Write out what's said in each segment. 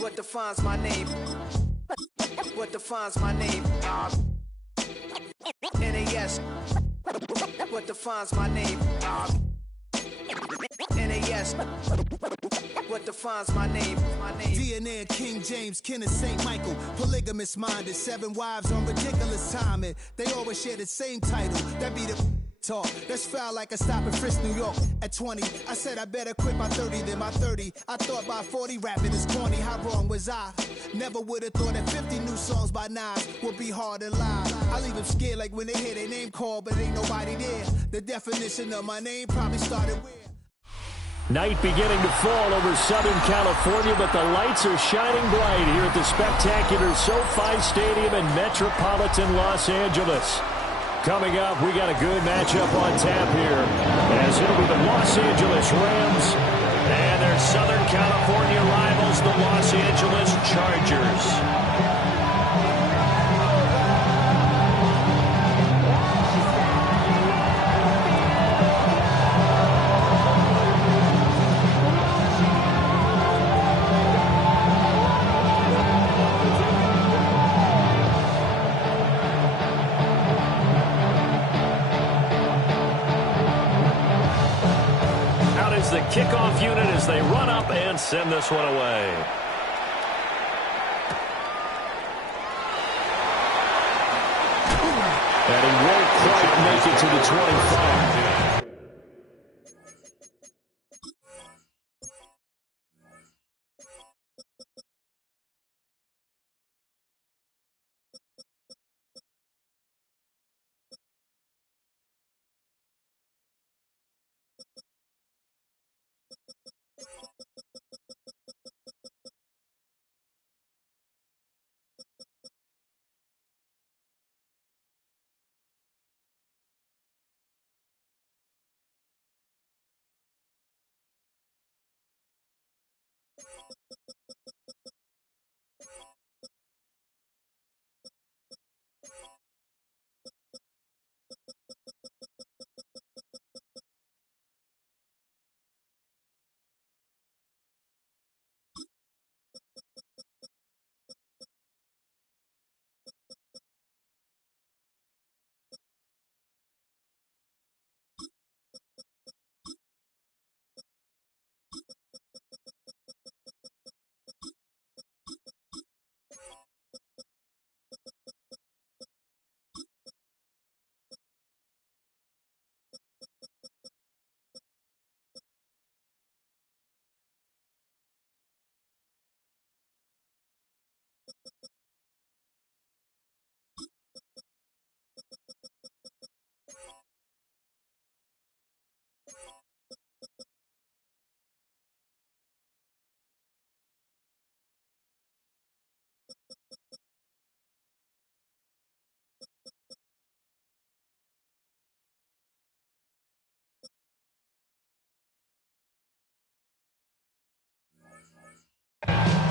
What defines my name? What defines my name? NAS. What defines my name? NAS. What defines my name? DNA King James, kin of St. Michael. Polygamous minded, 7 wives on ridiculous timing. They always share the same title. That be the talk. That's foul like a stop in Frisk, New York. At 20, I said I better quit by 30 than my 30. I thought by 40 rapping is corny. How wrong was I? Never would have thought that 50 new songs by Nas would be hard to lie. I leave them scared like when they hear their name called, but ain't nobody there. The definition of my name probably started where? Night beginning to fall over Southern California, but the lights are shining bright here at the spectacular SoFi Stadium in metropolitan Los Angeles. Coming up, we got a good matchup on tap here, as it'll be the Los Angeles Rams and their Southern California rivals, the Los Angeles Chargers. The kickoff unit as they run up and send this one away. And he won't quite make it to the 25.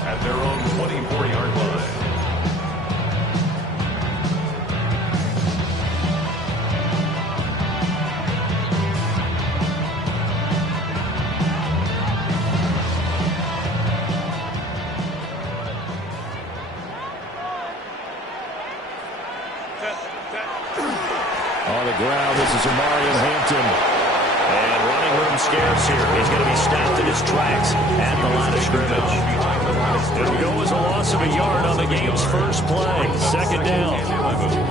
At their own 24-yard line. On the ground, this is Amarian Hampton. And running room scarce here. He's going to be stopped in his tracks at the line of scrimmage. It'll go as a loss of a yard on the game's first play. Second down.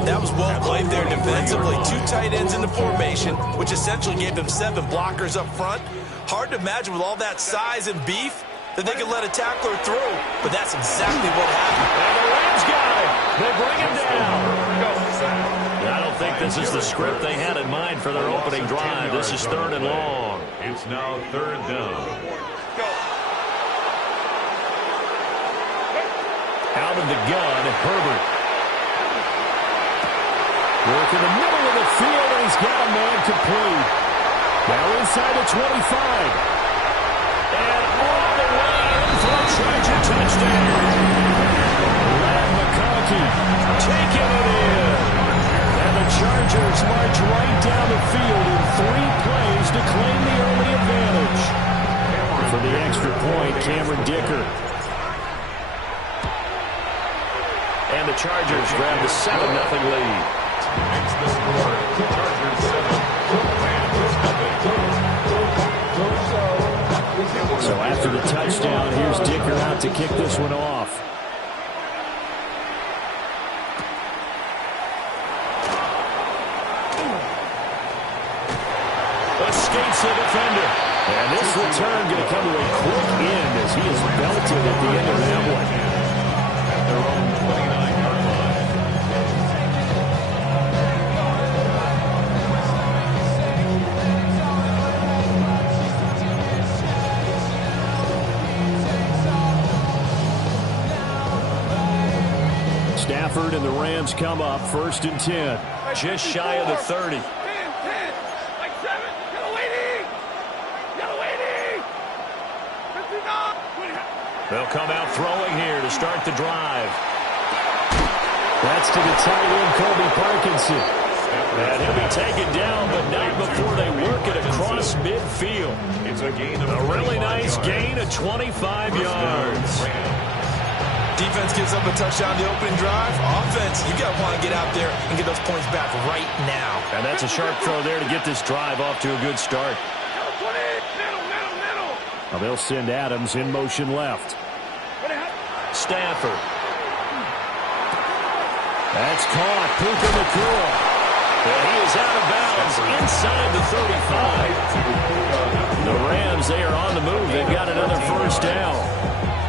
That was well played there defensively. 2 tight ends in the formation, which essentially gave them 7 blockers up front. Hard to imagine with all that size and beef that they could let a tackler through, but that's exactly what happened. And the Rams got him. They bring him down. I don't think this is the script they had in mind for their opening drive. This is 3rd and long. It's now 3rd down. Out of the gun, Herbert. Work in the middle of the field, and he's got a man complete. Now inside the 25. And all the way in for a Charger touchdown. Lamb McConkey taking it in. And the Chargers march right down the field in 3 plays to claim the early advantage. For the extra point, Cameron Dicker. Chargers grab the 7-0 lead. Makes the score. Chargers 7, Rams nothing. So after the touchdown, here's Dicker out to kick this one off. Escapes the defender. And this return going to come to a quick end as he is belted at the end of that one. At their own 29-yard line. Stafford and the Rams come up 1st and 10. Just shy of the 30. They'll come out throwing here to start the drive. That's to the tight end, Colby Parkinson. And he'll be taken down, but not before they work it across midfield. It's a gain of a really nice gain of 25 yards. Defense gives up a touchdown the opening drive. Offense, you got to want to get out there and get those points back right now. And that's a sharp throw there to get this drive off to a good start. Now they'll send Adams in motion left. Stafford. That's caught. Puka Nacua. And he is out of bounds inside the 35. The Rams, they are on the move. They've got another 1st down.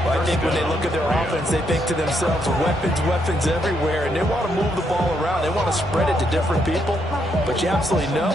Well, I think when they look at their offense, they think to themselves, weapons everywhere, and they want to move the ball around. They want to spread it to different people, but you absolutely know.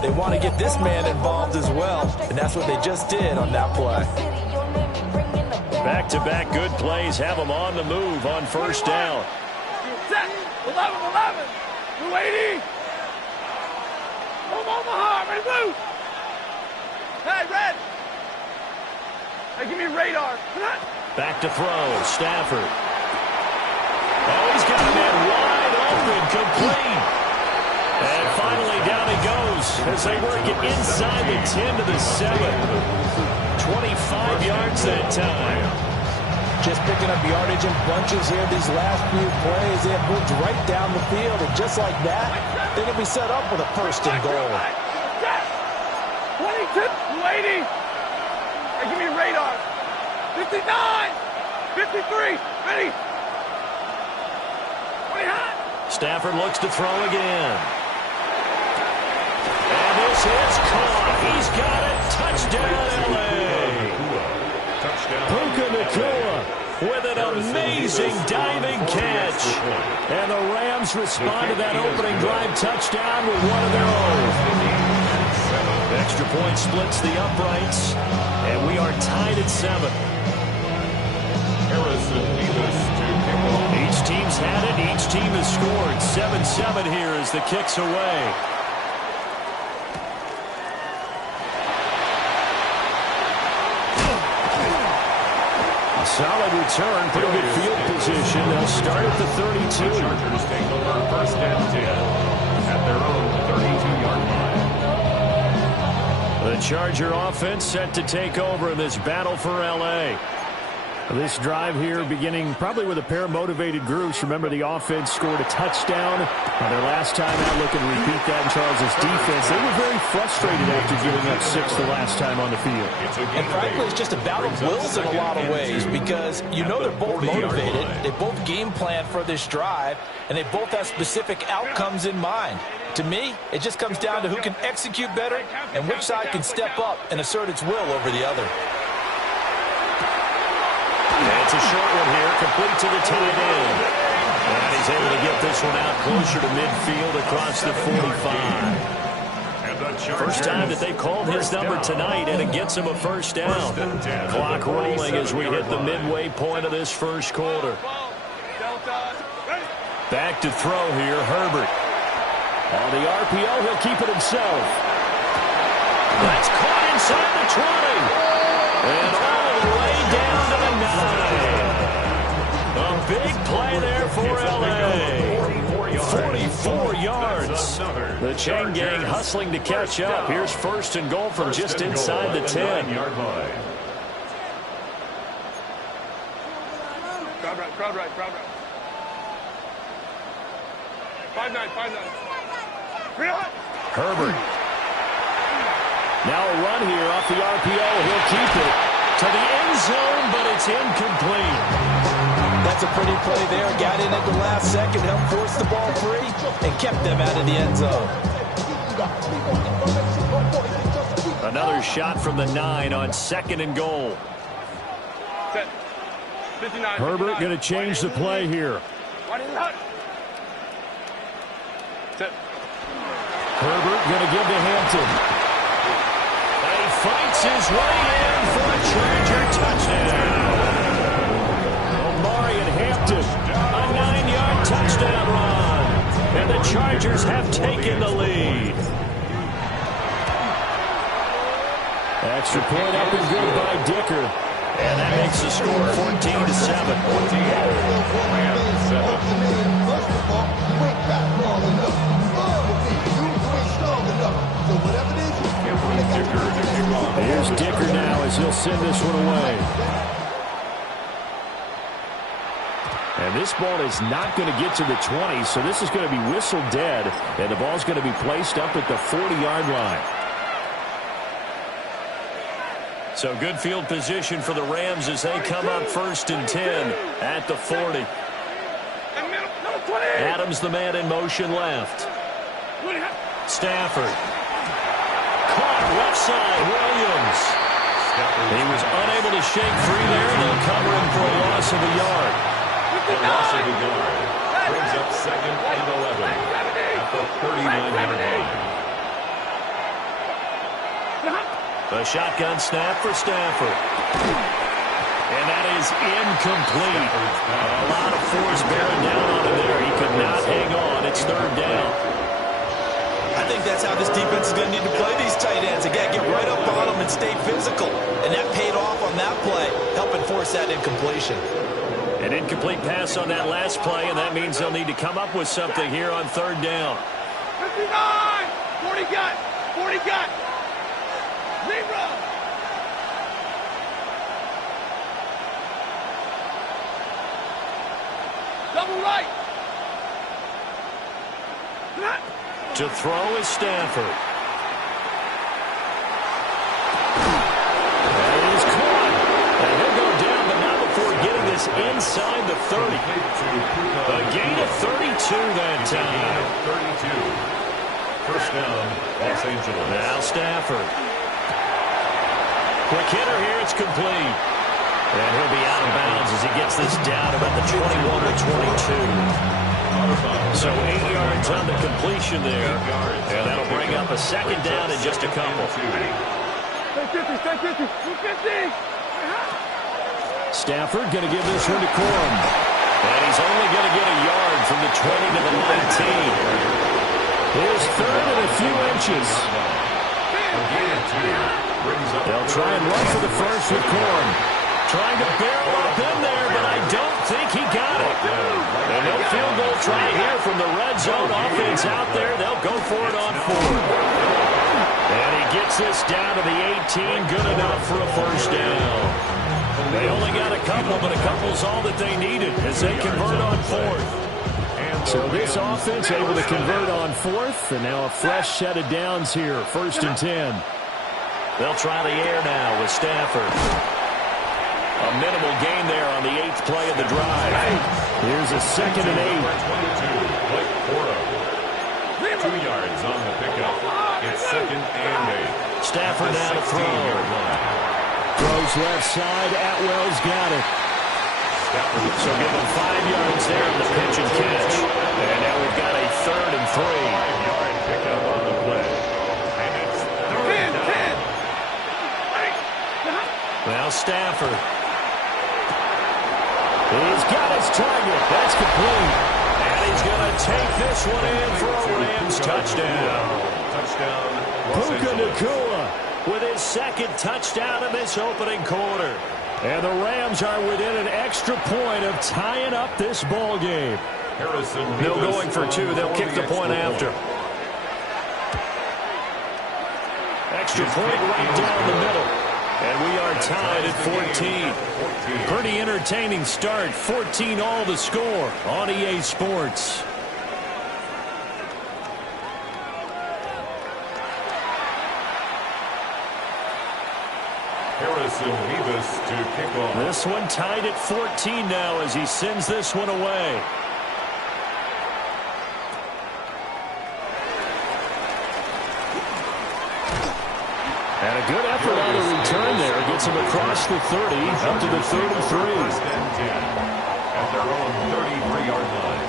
They want to get this man involved as well, and that's what they just did on that play. Back-to-back good plays have them on the move on 1st down. Set. 11. 280. From Omaha. Ready, blue. Hey, red. Hey, give me radar. Back to throw. Stafford. Oh, he's got a man wide open. Complete. And finally down he goes as they work it inside the 10 to the 7. 25 yards that time. Just picking up yardage in bunches here these last few plays. They have moved right down the field, and just like that, they're going to be set up with a 1st and goal. 22, 280. Hey, give me radar. 59, 53, ready. 20 hot. Stafford looks to throw again. And this is caught. He's got it. Touchdown, L.A. Puka Nacua with an amazing diving catch. And the Rams respond to that opening drive touchdown with one of their own. Extra point splits the uprights. And we are tied at 7. Each team's had it. Each team has scored. 7-7 here as the kick's away. Solid return, pretty good field position. They'll start at the 32. The Chargers take over 1st and 10 at their own 32-yard line. The Charger offense set to take over in this battle for L.A. This drive here beginning probably with a pair of motivated groups. Remember, the offense scored a touchdown. Their last time out, looking to repeat that in Charles' defense. They were very frustrated after giving up 6 the last time on the field. And frankly, it's just a battle of wills in a lot of ways because you know they're both motivated. They both game plan for this drive, and they both have specific outcomes in mind. To me, it just comes down to who can execute better and which side can step up and assert its will over the other. It's a short one here, complete to the tight end. And he's able to get this one out closer to midfield across the 45. First time that they've called his number tonight, and it gets him a first down. Clock rolling as we hit the midway point of this first quarter. Back to throw here, Herbert. On the RPO, he'll keep it himself. That's caught inside the 20. And all the way down to the 9. A big play there for L.A. 44 yards. The chain gang hustling to catch up. Here's first and goal from just inside the 10. Crowd right. 5-9. Herbert. Now a run here off the RPO. He'll keep it to the end zone, but it's incomplete. That's a pretty play there. Got in at the last second, helped force the ball free, and kept them out of the end zone. Another shot from the 9 on second and goal. Herbert going to change the play here. Herbert going to give to Hampton. And he fights his way in for a Charger touchdown. Omari and Hampton, a 9-yard touchdown run. And the Chargers have taken the lead. Extra point up and good by Dicker. And that makes the score 14-7. Here's Dicker now as he'll send this one away. And this ball is not going to get to the 20, so this is going to be whistled dead, and the ball's going to be placed up at the 40-yard line. So good field position for the Rams as they come up first and 10 at the 40. Adams, the man in motion left. Stafford. Caught left side, Williams. He was unable to shake free there, and they'll cover him for a loss of a yard. A loss of a yard brings up second and 11 at the 39-yard line. A shotgun snap for Stafford. And that is incomplete. A lot of force bearing down on him there. He could not hang on. It's third down. I think that's how this defense is going to need to play these tight ends. They got to get right up on them and stay physical. And that paid off on that play, helping force that incompletion. An incomplete pass on that last play, and that means they'll need to come up with something here on third down. 59! 40 got! 40 got! 0! Double right! To throw is Stafford. And it is caught. And he'll go down, but not before getting this inside the 30. A gain of 32 that time. 32. First down, Los Angeles. Now Stafford. Quick hitter here, it's complete. And he'll be out of bounds as he gets this down about the 21 to 22. So 8 yards on the completion there. And that'll bring up a second down in just a couple. Stay 50! Stafford going to give this one to Corum. And he's only going to get a yard from the 20 to the 19. His third and a few inches. They'll try and run for the first with Corum. Trying to barrel up in there, but I don't think he got it. And no field goal try here from the red zone offense out there. They'll go for it on fourth. And he gets this down to the 18. Good enough for a first down. They only got a couple, but a couple's all that they needed as they convert on fourth. So this offense able to convert on fourth, and now a fresh set of downs here, first and 10. They'll try the air now with Stafford. A minimal gain there on the 8th play of the drive. Here's a second and 8. 2 yards on the pickup. It's second and 8. Stafford now to throw. Throws left side. Atwell's got it. So give them 5 yards there on the pitch and catch. And now we've got a 3rd and 3. 5-yard pickup on the play. And it's 10. Now Stafford. He's got his target. That's complete. And he's going to take this one in for a Rams touchdown. touchdown. Puka Nacua with his 2nd touchdown in this opening quarter. And the Rams are within an extra point of tying up this ball game. They'll going for 2. They'll kick the point after. Extra point right down the middle. And we are tied at 14. Pretty entertaining start. 14 all the score on EA Sports. To kick off. This one tied at 14 now as he sends this one away. And a good effort on the return there. Gets him across the 30 up to the 33. First and 10 at their own 33-yard line.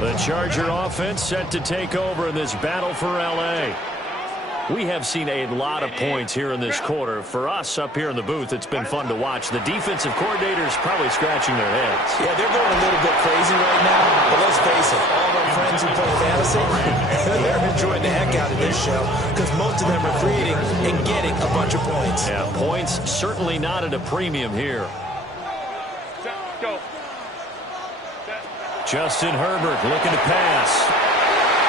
The Charger offense set to take over in this battle for L.A. We have seen a lot of points here in this quarter. For us up here in the booth, it's been fun to watch. The defensive coordinators probably scratching their heads. Yeah, they're going a little bit crazy right now. But let's face it, all our friends who play fantasy, they're enjoying the heck out of this show because most of them are creating and getting a bunch of points. Yeah, points certainly not at a premium here. Go. Justin Herbert looking to pass.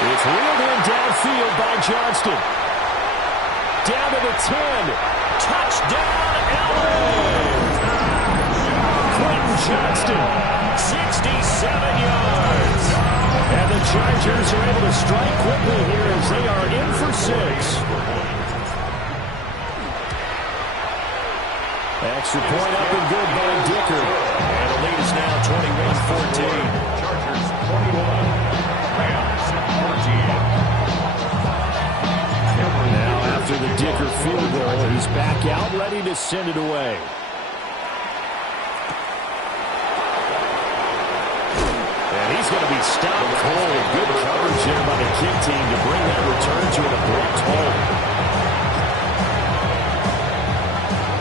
It's reeled in downfield by Johnston. Down to the 10. Touchdown, L.A. Quentin Johnston, 67 yards. And the Chargers are able to strike quickly here as they are in for 6. Extra point up and good by Dicker. And the lead is now 21-14. Chargers 21. Rams 14. Now after the Dicker field goal, he's back out ready to send it away. And he's going to be stopped cold. Good coverage there by the kick team to bring that return to an abrupt halt.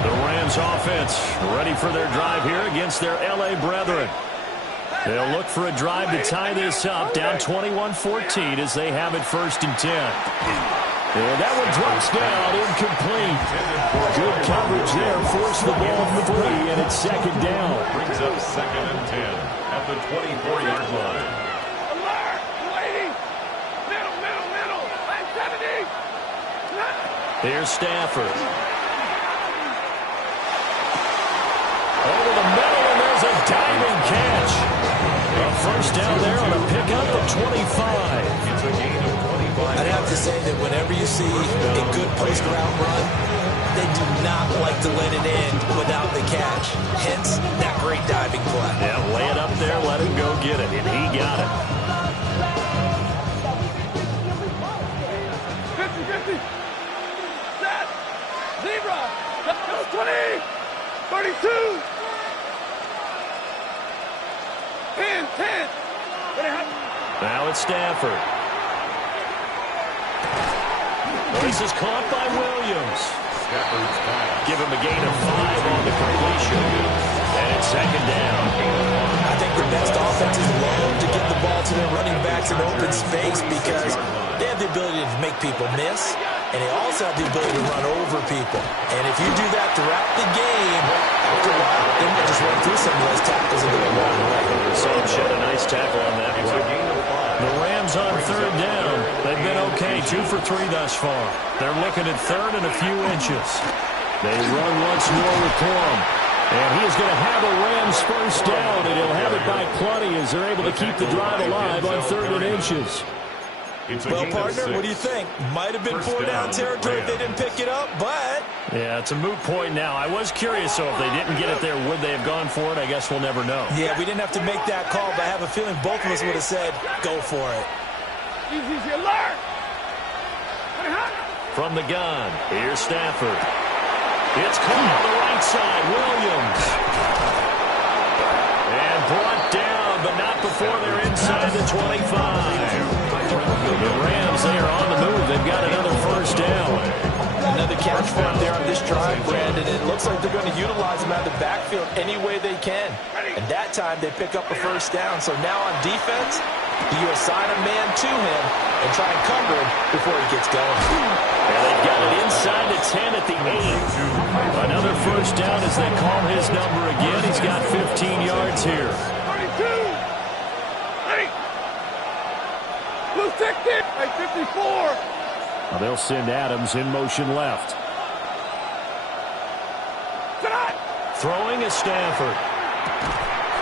The Rams offense ready for their drive here against their L.A. brethren. They'll look for a drive to tie this up, down 21-14 as they have it 1st and 10. And that one drops down, incomplete. Good coverage there, forced the ball free, and it's 2nd down. Brings up 2nd and 10 at the 24-yard line. Alert! Waiting! Middle! Line 70! Here's Stafford. Over the middle, and there's a diving catch. A 1st down there on a pickup of 25. It's a gain of 25. I'd have to say that whenever you see a good post-route run, they do not like to let it end without the catch. Hence, that great diving play. Yeah, lay it up there, let him go get it, and he got it. 50. Set. Zebra. 20. 32. 10. Now it's Stafford. This is caught by Williams. Give him a gain of 5 on the completion. And it's 2nd down. I think the best offenses love to get the ball to their running backs in open space because they have the ability to make people miss, and they also have the ability to run over people. And if you do that throughout the game, after a while, they might just run through some of those tackles and go a long way. So shed a nice tackle on that one. The Rams on 3rd down. They've been okay, 2 for 3 thus far. They're looking at 3rd and a few inches. They run once more with Corum. And he is going to have a Rams 1st down, and he'll have it by plenty as they're able to keep the drive alive on 3rd and inches. Well, partner, what do you think? Might have been 4 down territory if they didn't pick it up, but... Yeah, it's a moot point now. I was curious, so if they didn't get it there, would they have gone for it? I guess we'll never know. Yeah, we didn't have to make that call, but I have a feeling both of us would have said, go for it. Easy, alert! From the gun, here's Stafford. It's caught on the right side, Williams. And brought down, but not before they're inside the 25. The Rams, they are on the move. They've got another first down. Another catch for him there on this drive, Brandon. It looks like they're going to utilize him out of the backfield any way they can. And that time they pick up a first down. So now on defense, you assign a man to him and try and cover him before he gets going. And they've got it inside the 10 at the 8. Another first down as they call his number again. He's got 15 yards here. 32. 8. Blue 60. 54. Now they'll send Adams in motion left. Throwing is Stafford.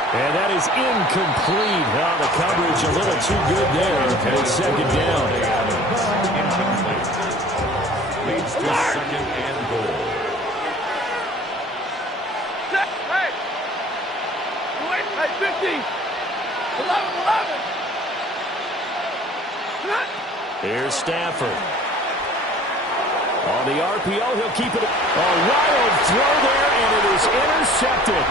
And that is incomplete. Oh, the coverage a little too good there. And it's second down. Incomplete. Leads to second and goal. Hey! Wait, hey, 50! 11! Here's Stafford. On the RPO, he'll keep it. A wild throw there, and it is intercepted.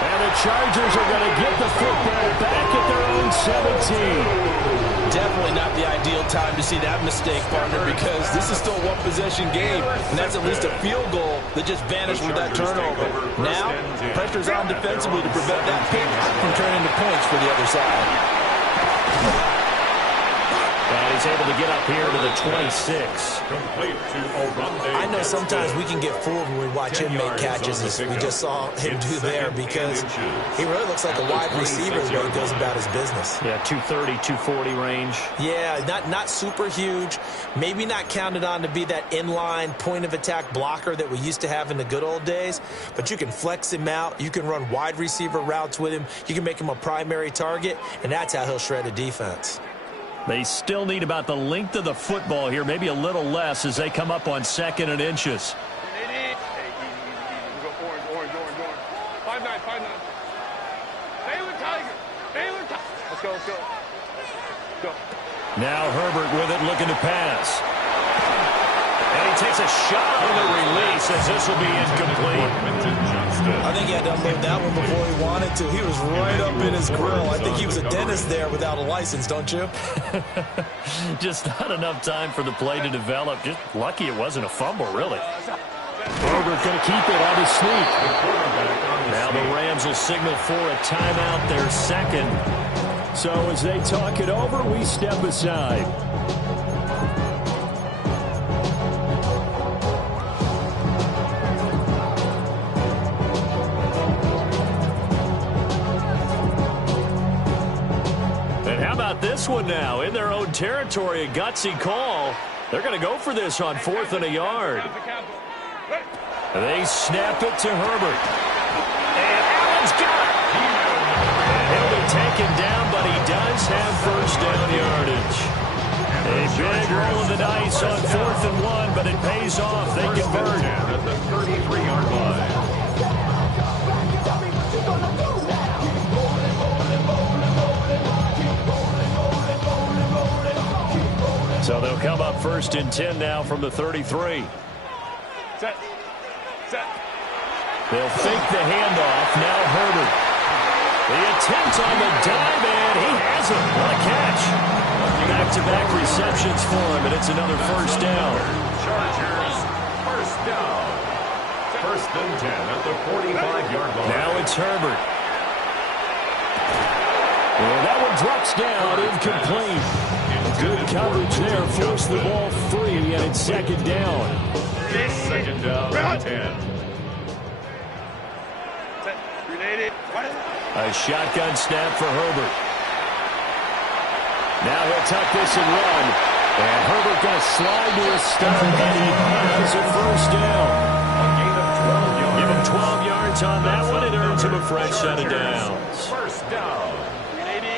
And the Chargers are going to get the football back at their own 17. Definitely not the ideal time to see that mistake, partner, because this is still a one-possession game, and that's at least a field goal that just vanished with that turnover. Now, pressure's on defensively to prevent that pick from turning into points for the other side. And he's able to get up here to the 26. Complete to Orlando. I know sometimes we can get fooled when we watch him make catches, as we just saw him do there, because he really looks like a wide receiver the way he goes about his business. Yeah, 230, 240 range. Yeah, not super huge. Maybe not counted on to be that inline point-of-attack blocker that we used to have in the good old days, but you can flex him out. You can run wide receiver routes with him. You can make him a primary target, and that's how he'll shred a defense. They still need about the length of the football here, maybe a little less as they come up on 2nd and inches. Hey, easy. We go orange. 5-9. Baylor Tiger. Let's go. Go. Now Herbert with it, looking to pass. And he takes a shot on the release as this will be incomplete. I think he had to unload that one before he wanted to. He was right up in his grill. I think he was a dentist there without a license, don't you? Just not enough time for the play to develop. Just lucky it wasn't a fumble, really. Herbert going to keep it on his sneak. Now the Rams will signal for a timeout, their second. So as they talk it over, we step aside. This one now in their own territory, a gutsy call. They're going to go for this on 4th and a yard. They snap it to Herbert. And Allen's got it. He'll be taken down, but he does have first down yardage. A big roll of the dice on 4th and 1, but it pays off. They convert. At the 33-yard line. So they'll come up 1st and 10 now from the 33. Set. They'll fake the handoff. Now Herbert. The attempt on the dive, and he has it. What a catch. Back-to-back receptions for him, and it's another first down. Chargers, first down. 1st and 10 at the 45-yard line. Now it's Herbert. And that one drops down, incomplete. Good coverage there, forced the ball free, and it's 2nd down. 2nd down and 10. A shotgun snap for Herbert. Now he'll tuck this and run. And Herbert going to slide to his start, and he has a first down. A gain of 12 yards. Give him 12 yards on that one. It earns him a fresh set of downs. First down.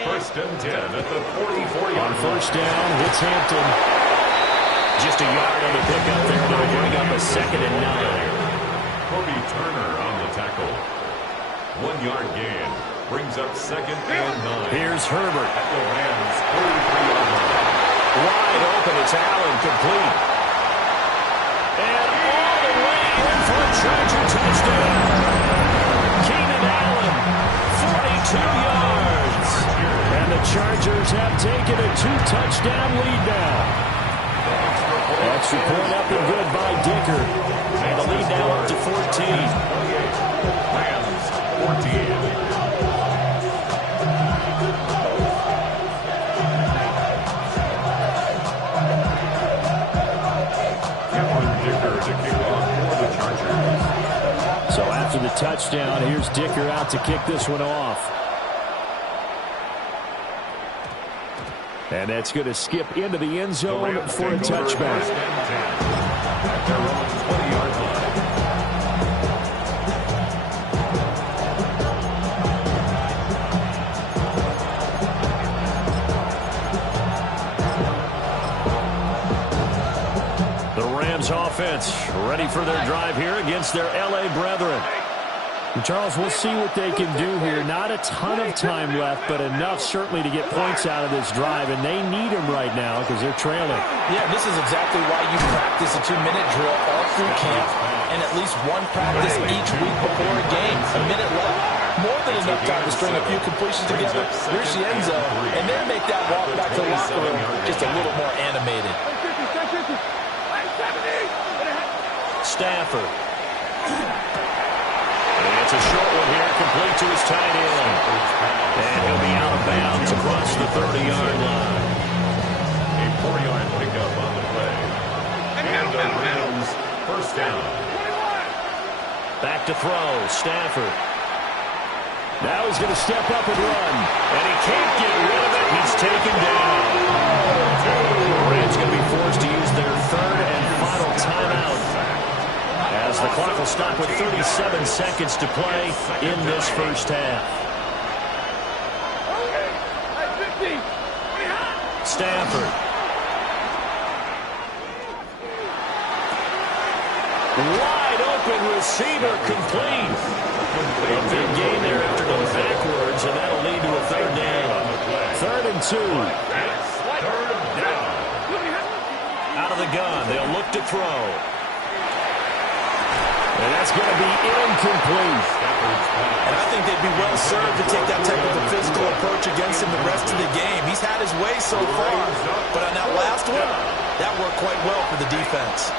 1st and 10 at the 44-yard line. On first down, hits Hampton. Just a yard on the pickup there to bring up a 2nd and 9. Kobe Turner on the tackle. 1-yard gain. Brings up 2nd and 9. Here's Herbert. At the Rams' 43-yard line. Wide open, it's Allen, complete. And all the way in for a Charger touchdown. Keenan Allen, 42 yards. And the Chargers have taken a 2-touchdown lead now. Extra point up and good by Dicker. And the lead now up to 14. Rams, 14. So after the touchdown, here's Dicker out to kick this one off. And that's going to skip into the end zone for a touchback. At their own 20-yard line. The Rams offense ready for their drive here against their L.A. brethren. And Charles, we'll see what they can do here. Not a ton of time left, but enough certainly to get points out of this drive, and they need them right now because they're trailing. Yeah, this is exactly why you practice a 2-minute drill all through camp and at least one practice each week before a game. A minute left, more than enough time to string a few completions together, reach the end zone, and then make that walk back to the locker room just a little more animated. Stafford. And it's a short one here, complete to his tight end. And he'll be out of bounds across the 30-yard line. A 4-yard pickup on the play. And the Rams, first down. Back to throw, Stafford. Now he's going to step up and run. And he can't get rid of it. He's taken down. The Rams going to be forced to use their third and final timeout, as the clock will stop with 37 seconds to play in this first half. Stafford. Wide open receiver, complete. A big gain there after going backwards, and that'll lead to a third down. 3rd and 2. Out of the gun, they'll look to throw. And that's going to be incomplete. And I think they'd be well served to take that type of a physical approach against him the rest of the game. He's had his way so far, but on that last one, that worked quite well for the defense.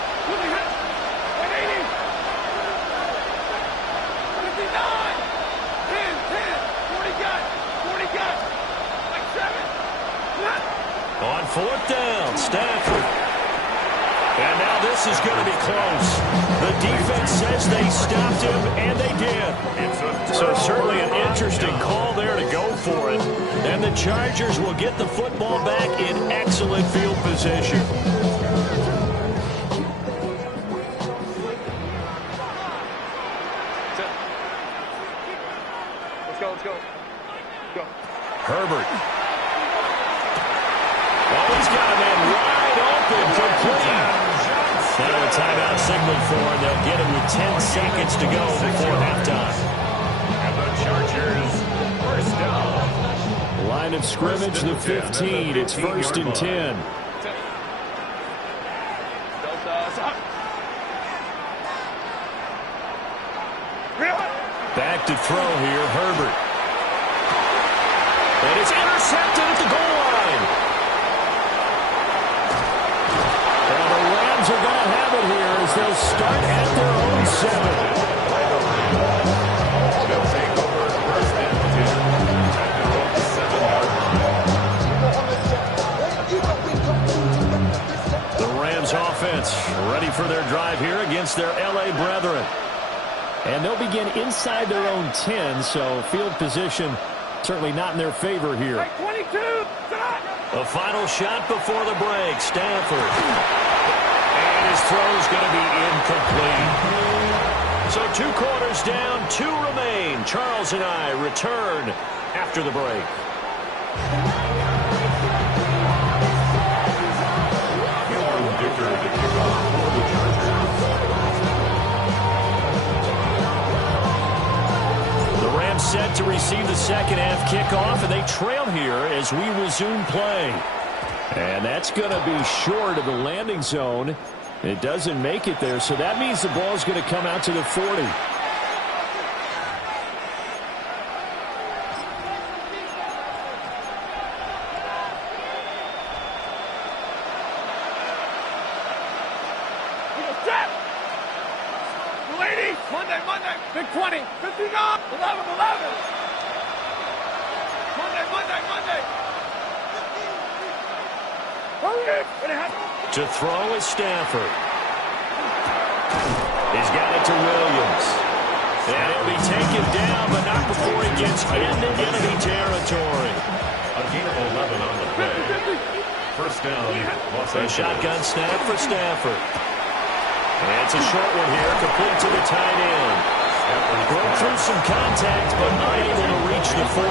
On 4th down, Stafford. And now this is going to be close. The defense says they stopped him, and they did. So certainly an interesting call there to go for it. And the Chargers will get the football back in excellent field position. Let's go. Go. Herbert. Oh, he's got a man wide open, complete. Now a timeout signal for him. They'll get it with 10 seconds to go before halftime. And the Chargers, first down. Line of scrimmage, the 15. It's 1st and 10. Back to throw here, Herbert. And it's intercepted at the goal line. And the Rams are going to have it here as they'll start at their own 7. They'll take over 1st and 10 at their own 7-yard line. The Rams offense ready for their drive here against their L.A. brethren. And they'll begin inside their own 10, so field position certainly not in their favor here. The final shot before the break, Stafford. And his throw's going to be incomplete. So 2 quarters down, 2 remain. Charles and I return after the break. Dicker to kick off for the Chargers. The Rams set to receive the second half kickoff, and they trail here as we resume play. And that's going to be short of the landing zone. It doesn't make it there, so that means the ball's going to come out to the 40. Monday, big 20, 59, 11. Monday. To throw is Stafford. He's got it to Williams. And he'll be taken down, but not before he gets into enemy territory. A gain of 11 on the play. First down, Los A Angeles. shotgun snap for Stafford. And it's a short one here, complete to the tight end. Going through some contact, but unable to reach the 40.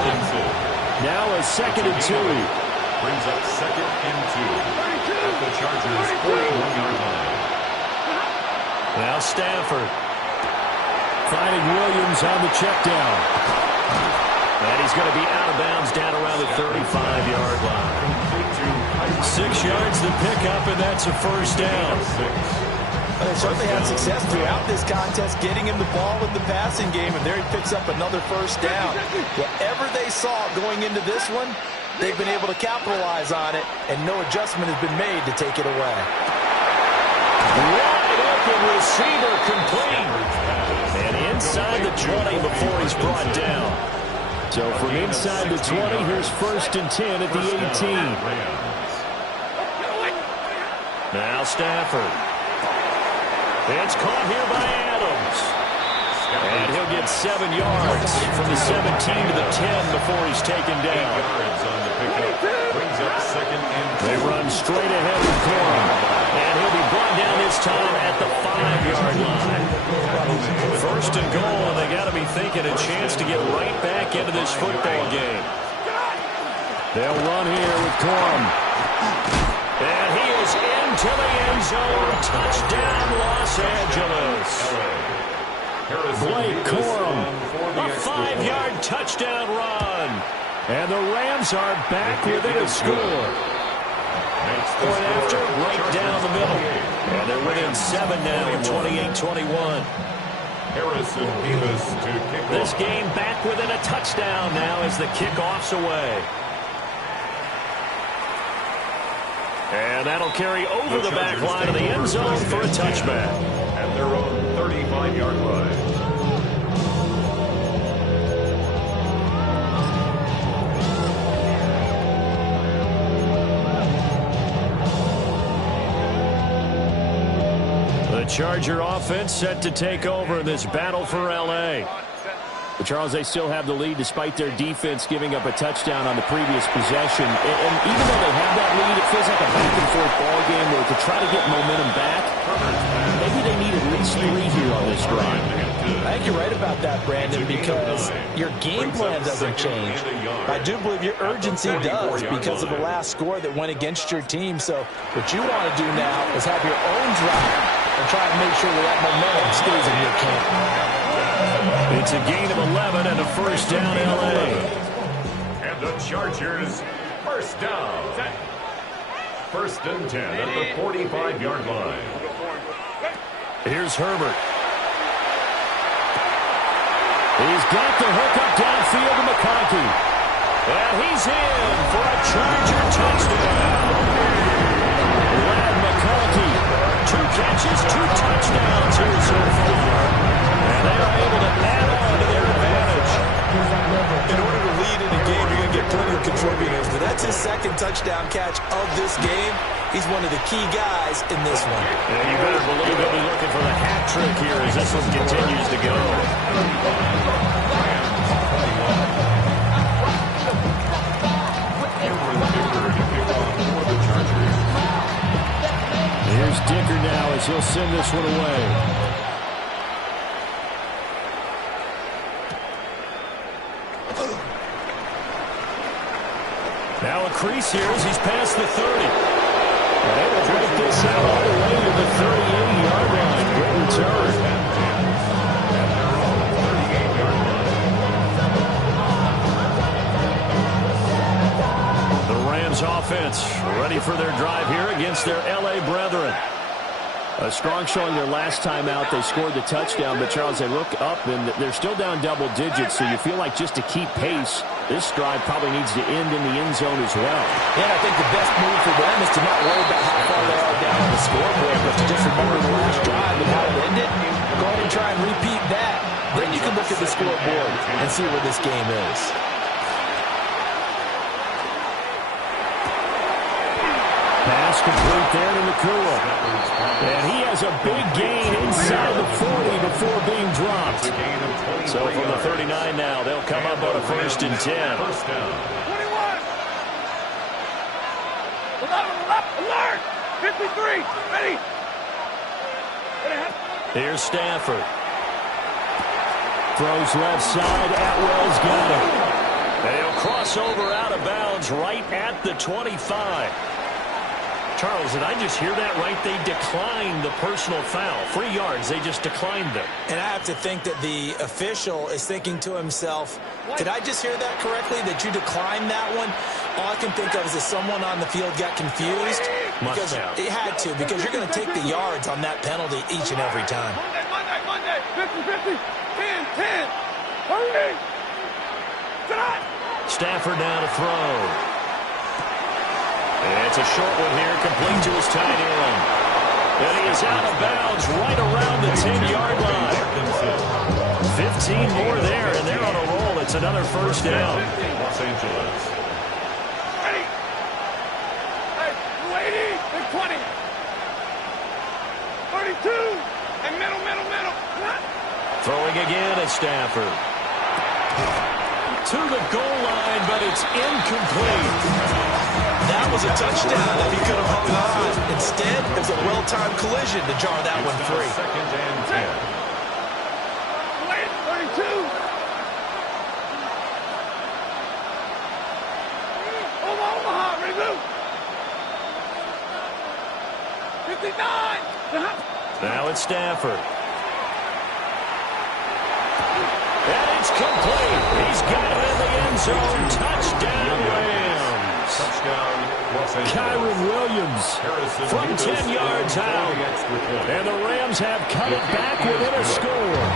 Now a 2nd and 2. Brings up 2nd and 2 at the Chargers' 41-yard line. Now Stafford finding Williams on the check down. And he's going to be out of bounds down around the 35-yard line. 6 yards the pickup, and that's a first down. They certainly had success throughout this contest, getting him the ball in the passing game, and there he picks up another first down. Whatever they saw going into this one, they've been able to capitalize on it, and no adjustment has been made to take it away. Wide open receiver complete. And inside the 20 before he's brought down. So from inside the 20, here's 1st and 10 at the 18. Now Stafford. It's caught here by Adams. And he'll get 7 yards from the 17 to the 10 before he's taken down. Brings up 2nd and 2. They run straight ahead with Corum. And he'll be brought down this time at the 5-yard line. 1st and goal, and they got to be thinking a chance to get right back into this football game. They'll run here with Corum. And he is into the end zone. Touchdown, Los Angeles. Blake Corum, a 5-yard touchdown run. And the Rams are back within a score. Point after, right down the middle. And they're within 7 now, 28-21. Harrison Davis to kick This off. game back within a touchdown now as the kickoff's away. And that'll carry over the back line of the end zone for a touchback. At their own 35-yard line. The Charger offense set to take over in this battle for L.A. But Charles, they still have the lead despite their defense giving up a touchdown on the previous possession. And even though they have that lead, it feels like a back-and-forth ball game where to try to get momentum back, maybe they need at least 3 here on this drive. I think you're right about that, Brandon, because your game plan doesn't change. I do believe your urgency does because of the last score that went against your team. So what you want to do now is have your own drive and try to make sure that momentum stays in your camp. It's a gain of 11 and a first down, L.A. And the Chargers, first down. 1st and 10 at the 45-yard line. Here's Herbert. He's got the hook up downfield to McConkey. And he's in for a Charger touchdown. Lad McConkey, 2 catches, 2 touchdowns here so far. And they are able to add on to their advantage. In order to lead in a game, you're going to get plenty of contributors. But that's his 2nd touchdown catch of this game. He's one of the key guys in this one. And you better believe he'll be looking for the hat trick here as this one continues to go. Here's Dicker now as he'll send this one away. Now a crease here as he's past the 30. And they'll break this out all the way to the 38-yard line. Great return. The Rams offense ready for their drive here against their L.A. brethren. A strong showing their last time out. They scored the touchdown, but Charles, they look up and they're still down double digits, so you feel like just to keep pace, this drive probably needs to end in the end zone as well. Yeah, I think the best move for them is to not worry about how far they are down on the scoreboard, but to just remember the last drive and how it ended. Go ahead and try and repeat that. Then you can look at the scoreboard and see where this game is. Pass complete there to Nakua. And he has a big gain inside the 40 before being dropped. So from the 39 now, they'll come up on a 1st and 10. 21. Alert! 53. Ready. Here's Stafford. Throws left side. Atwell's got it. And he'll cross over out of bounds right at the 25. Charles, did I just hear that right? They declined the personal foul. 3 yards, they just declined them. And I have to think that the official is thinking to himself, did I just hear that correctly, that you declined that one? All I can think of is that someone on the field got confused. Because it had to, because you're going to take the yards on that penalty each and every time. Monday. 50, 10. Hurry! Stafford now to throw. It's a short one here, complete to his tight end. And he is out of bounds right around the 10-yard line. 15 more there, and they're on a roll. It's another 1st down. Los Angeles. Ready. Hey, 280. Big 20. 32. And middle. Throwing again at Stafford. To the goal line, but it's incomplete. That was a touchdown if he could have hung on. Instead, it was a well-timed collision to jar that one free. 2nd and 10. 32. Omaha, ready to move. 59. Now it's Stafford. And it's complete. He's got it in the end zone. Touchdown, Rams. Touchdown, Los Angeles. Kyron Williams from 10 yards out. And the Rams have cut it back within a score.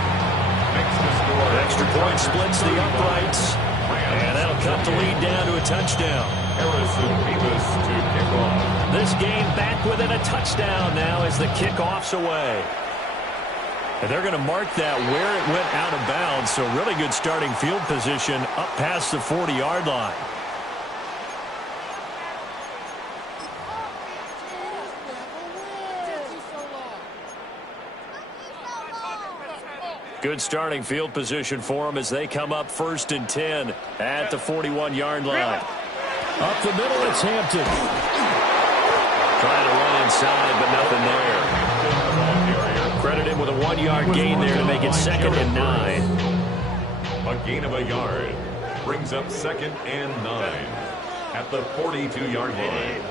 Extra point splits the uprights. And that'll cut the lead down to a touchdown. Harrison Davis to kick off. This game back within a touchdown now as the kickoff's away. And they're going to mark that where it went out of bounds. So really good starting field position up past the 40-yard line. Good starting field position for them as they come up 1st and 10 at the 41-yard line. Up the middle, it's Hampton. Trying to run inside, but nothing there. Credit him with a 1-yard gain there to make it 2nd and 9. A gain of a yard brings up 2nd and 9 at the 42-yard line.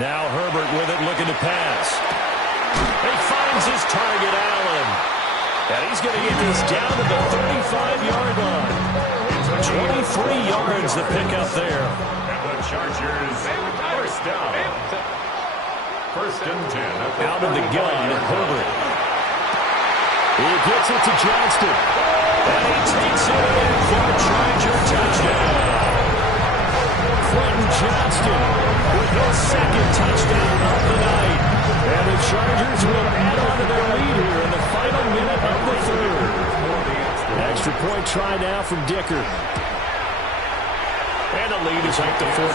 Now Herbert with it, looking to pass. He finds his target, Allen. And he's going to get this down to the 35-yard line. 23 yards the pickup there. And the Chargers, 1st down. 1st and 10. Out of the gun, Herbert. He gets it to Johnston. And he takes it in for a Charger touchdown. Quentin Johnston with his 2nd touchdown of the night. And the Chargers will add on to their lead here in the final minute of the 3rd. Extra point try now from Dicker. And the lead is up to 14.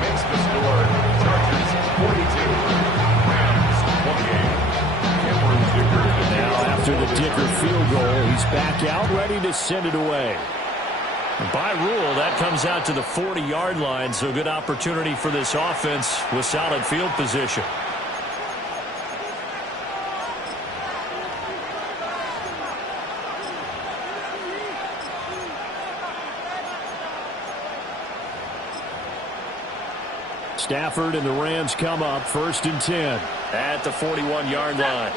Makes the score. Chargers 42. Rams 28. Now after the Dicker field goal, he's back out ready to send it away. By rule, that comes out to the 40-yard line, so good opportunity for this offense with solid field position. Stafford and the Rams come up 1st and 10 at the 41-yard line.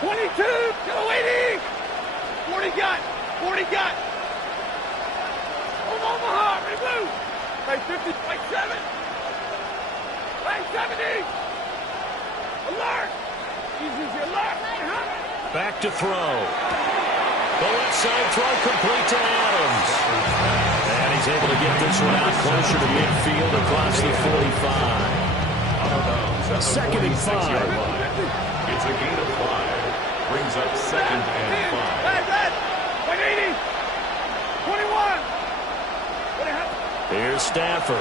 22. Go 80. 40 got. Hey, 50. Hey, 7. Hey, 70. Alert. Easy, alert. Back to throw. The left side throw complete to Adams. And he's able to get this one out closer to midfield across the 45. Second and 5. It's a gain of 5. Brings up second and 5. 180. 21. Here's Stafford.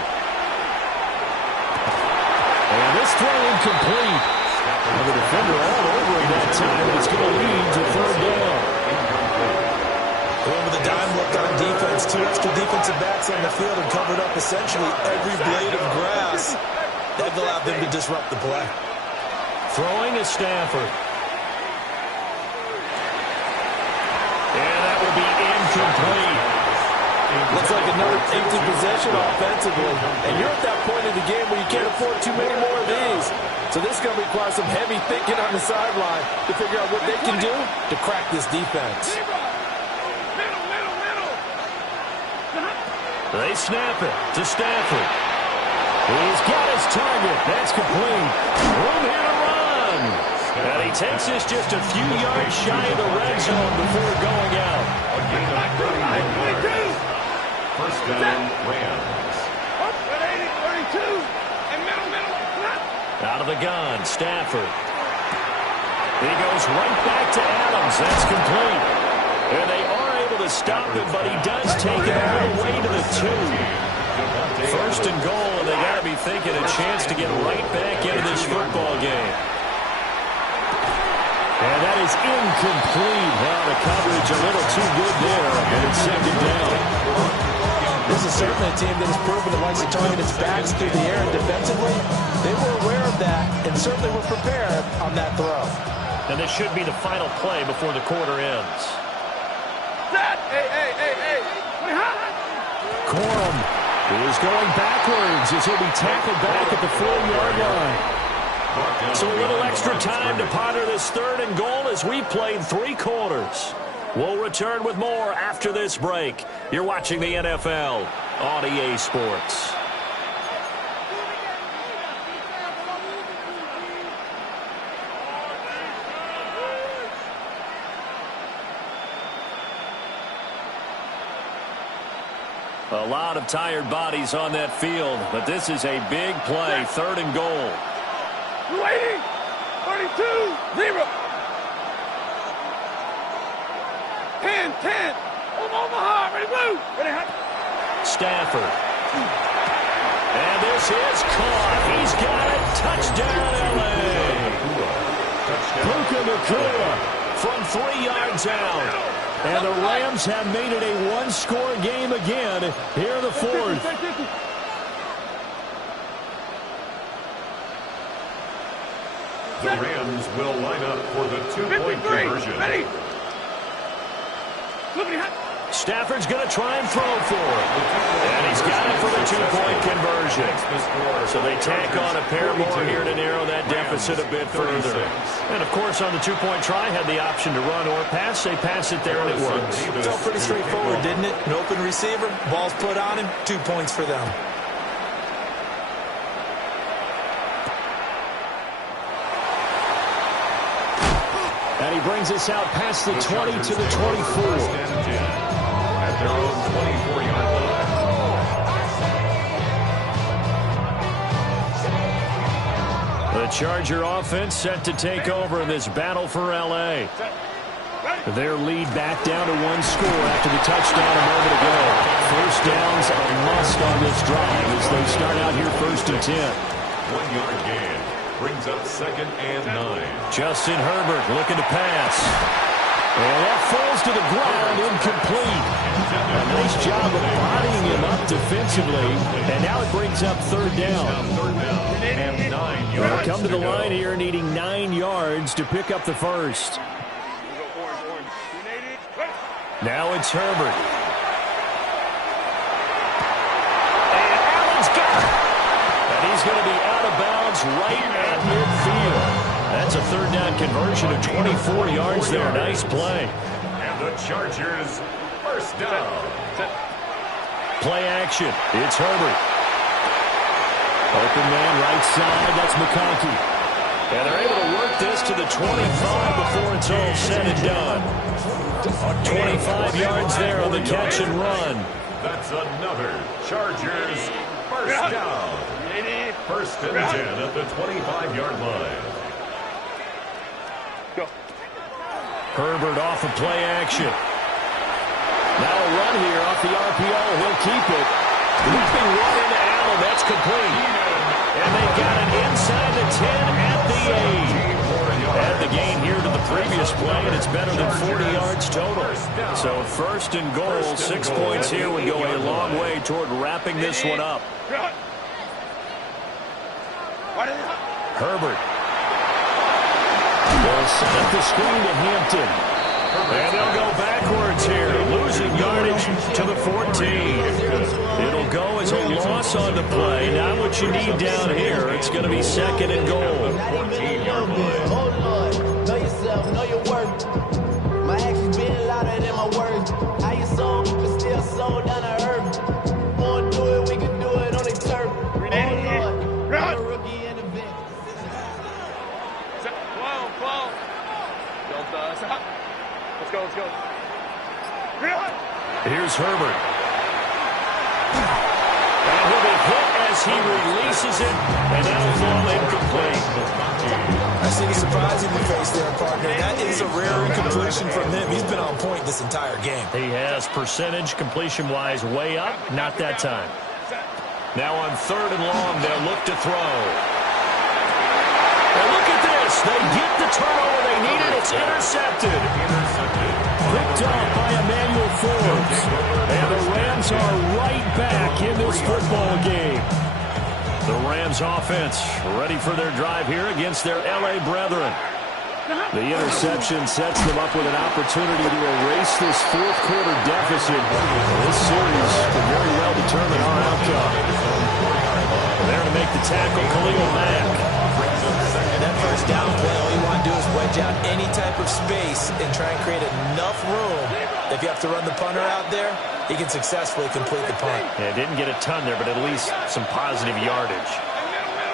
And this throw incomplete. And the defender all over him that time, and it's going to lead to third down. Going with the dime look on defense, 2 extra defensive backs on the field and covered up essentially every blade of grass. That allowed them to disrupt the play. Throwing is Stafford. And that will be incomplete. Looks like another empty possession offensively. And you're at that point in the game where you can't afford too many more of these. So this is going to require some heavy thinking on the sideline to figure out what they can do to crack this defense. They snap it to Stafford. He's got his target. That's complete. Room here to run. And he takes this just a few yards shy of the red zone before going out. First down, Rams. 32. And middle. Out of the gun, Stafford. He goes right back to Adams. That's complete. And they are able to stop him, but he does take it all the way to the 2. First and goal, and they got to be thinking a chance to get right back into this football game. And that is incomplete. Well, the coverage a little too good there, and it's second down. This is certainly a team that has proven it likes to target its backs through the air, and defensively, they were aware of that and certainly were prepared on that throw. And this should be the final play before the quarter ends. Hey. Corum is going backwards as he'll be tackled back at the 4-yard line. So a little extra time to ponder this third and goal as we played 3 quarters. We'll return with more after this break. You're watching the NFL on EA Sports. A lot of tired bodies on that field, but this is a big play, third and goal. 280. 32. 0. 10. Omaha, ready, move. Stafford. And this is caught. He's got it. Touchdown, L.A. Puka Nacua from 3 yards out. And the Rams have made it a one-score game again here in the fourth. The Rams will line up for the 2-point conversion. Ready. Stafford's going to try and throw for it. And he's got it for the 2-point conversion. So they tack on a pair more here to narrow that deficit a bit further. And, of course, on the 2-point try, had the option to run or pass. They pass it there, and it works. Felt pretty straightforward, didn't it? An open receiver, ball's put on him, 2 points for them. And he brings us out past the 20 to the 24. At their own 24-yard line. The Charger offense set to take over in this battle for L.A. Their lead back down to 1 score after the touchdown a moment ago. First downs a must on this drive as they start out here first and 10. 1-yard gain brings up second and 9. Justin Herbert looking to pass. And that falls to the ground, incomplete. A nice job of bodying him up defensively. And now it brings up third down. And 9 They'll yards come to the go. line here needing 9 yards to pick up the first. Now it's Herbert. And Allen's got it. And he's going to be out of bounds right at midfield. That's a third down conversion of 24 yards there. Nice play. And the Chargers first down. Play action. It's Herbert. Open man, right side. That's McConkey. And they're able to work this to the 25 before it's all said and done. 25 yards there on the catch and run. That's another Chargers first down. First and 10 at the 25-yard line. Go. Herbert off of play action. Now a run here off the RPO. He'll keep it. Looping one into Allen. That's complete. And they've got it inside the 10 at the 8. Add the gain here to the previous play, and it's better than 40 yards total. So first and goal, 6 points here would go a long way toward wrapping this one up. Herbert. They'll set up the screen to Hampton. And they'll go backwards here, losing yardage to the 14. It'll go as a loss on the play. Not what you need down here. It's going to be second and goal. 14-yard line. Know yourself, know your worth. My actions being louder than my words. How you sold, but still sold down to earth. Wanna do it, we can do it on the turf. Oh Lord, I'm a rookie in the vet. Let's go, let's go. Here's Herbert. And he'll be hit as he releases it, and that'll fall incomplete. I see the surprise in your face there, partner. That is a rare incompletion from him. He's been on point this entire game. He has percentage completion-wise way up, not that time. Now on third and long, they'll look to throw. And look at this. They get the turnover they needed. It's intercepted. Picked up by Emmanuel Forbes. And the Rams are right back in this football game. The Rams offense ready for their drive here against their L.A. brethren. The interception sets them up with an opportunity to erase this fourth quarter deficit. This series could very well determine our outcome. There to make the tackle, Khalil Mack. That first down play, all you want to do is wedge out any type of space and try and create enough room. If you have to run the punter out there, he can successfully complete the punt. Yeah, didn't get a ton there, but at least some positive yardage.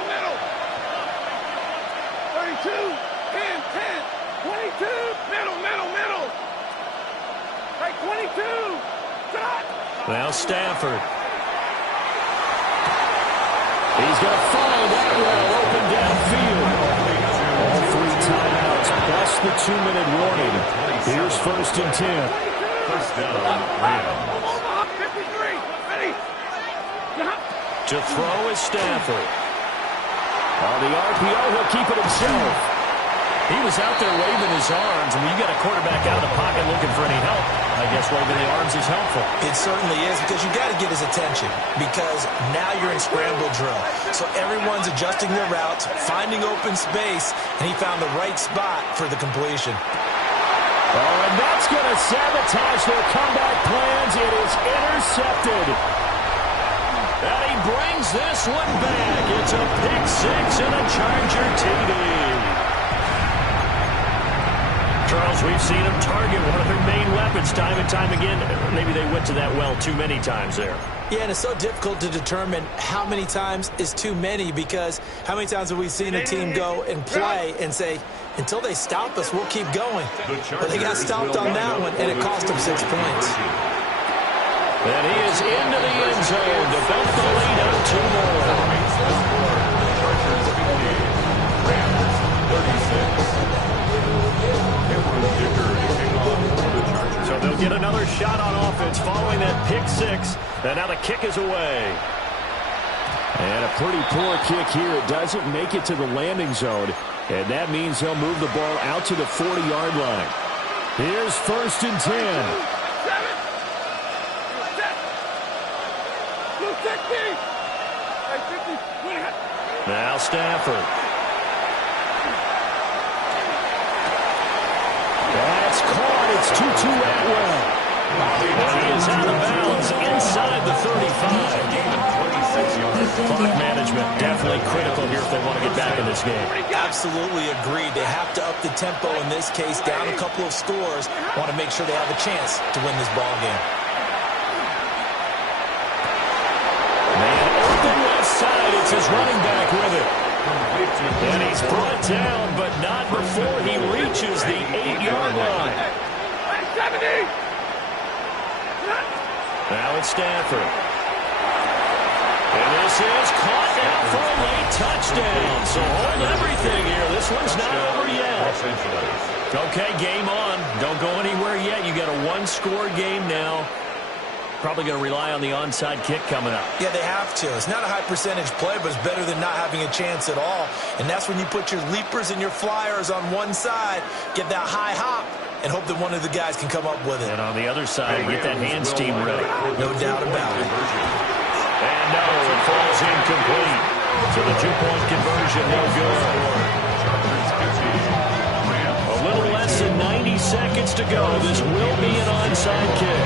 Middle. 32, 10, 22, middle. Right, 22, shot. Now Stafford. He's going to follow that well open downfield. All 3 timeouts plus the 2-minute warning. Here's first and 10. First down, Rams. 53, ready. To throw is Stafford. On the RPO, he'll keep it himself. He was out there waving his arms, and when you got a quarterback out of the pocket looking for any help, I guess waving the arms is helpful. It certainly is, because you got to get his attention, because now you're in scramble drill. So everyone's adjusting their routes, finding open space, and he found the right spot for the completion. Oh, and that's going to sabotage their comeback plans. It is intercepted. And he brings this one back. It's a pick 6 and a Charger TD. Charles, we've seen him target one of their main weapons time and time again. Maybe they went to that well too many times there. Yeah, and it's so difficult to determine how many times is too many, because how many times have we seen a team go and play and say, until they stop us, we'll keep going. But they got stopped on that one, and it cost them 6 points. And he is into the end zone to bump the lead up 2 more. So they'll get another shot on offense following that pick 6. And now the kick is away. And a pretty poor kick here. It doesn't make it to the landing zone. And that means they'll move the ball out to the 40-yard line. Here's first and 10. Now Stafford. That's caught. It's Tutu Atwell. And he is out of bounds inside the 35. Clock management definitely critical here if they want to get back in this game. Absolutely agreed. They have to up the tempo in this case, down a couple of scores. Want to make sure they have a chance to win this ball game. Man, open left side. It's his his running back with it. And he's brought down, but not before he reaches the 8-yard line. Now it's Stafford. And this is caught now for a late touchdown. So hold everything here. This one's not over yet. Okay, game on. Don't go anywhere yet. You got a one-score game now. Probably going to rely on the onside kick coming up. Yeah, they have to. It's not a high-percentage play, but it's better than not having a chance at all. And that's when you put your leapers and your flyers on one side, get that high hop, and hope that one of the guys can come up with it. And on the other side, get that hands team ready. No doubt about it. And no, it falls incomplete. So the two-point conversion, no good. A little less than 90 seconds to go. This will be an onside kick.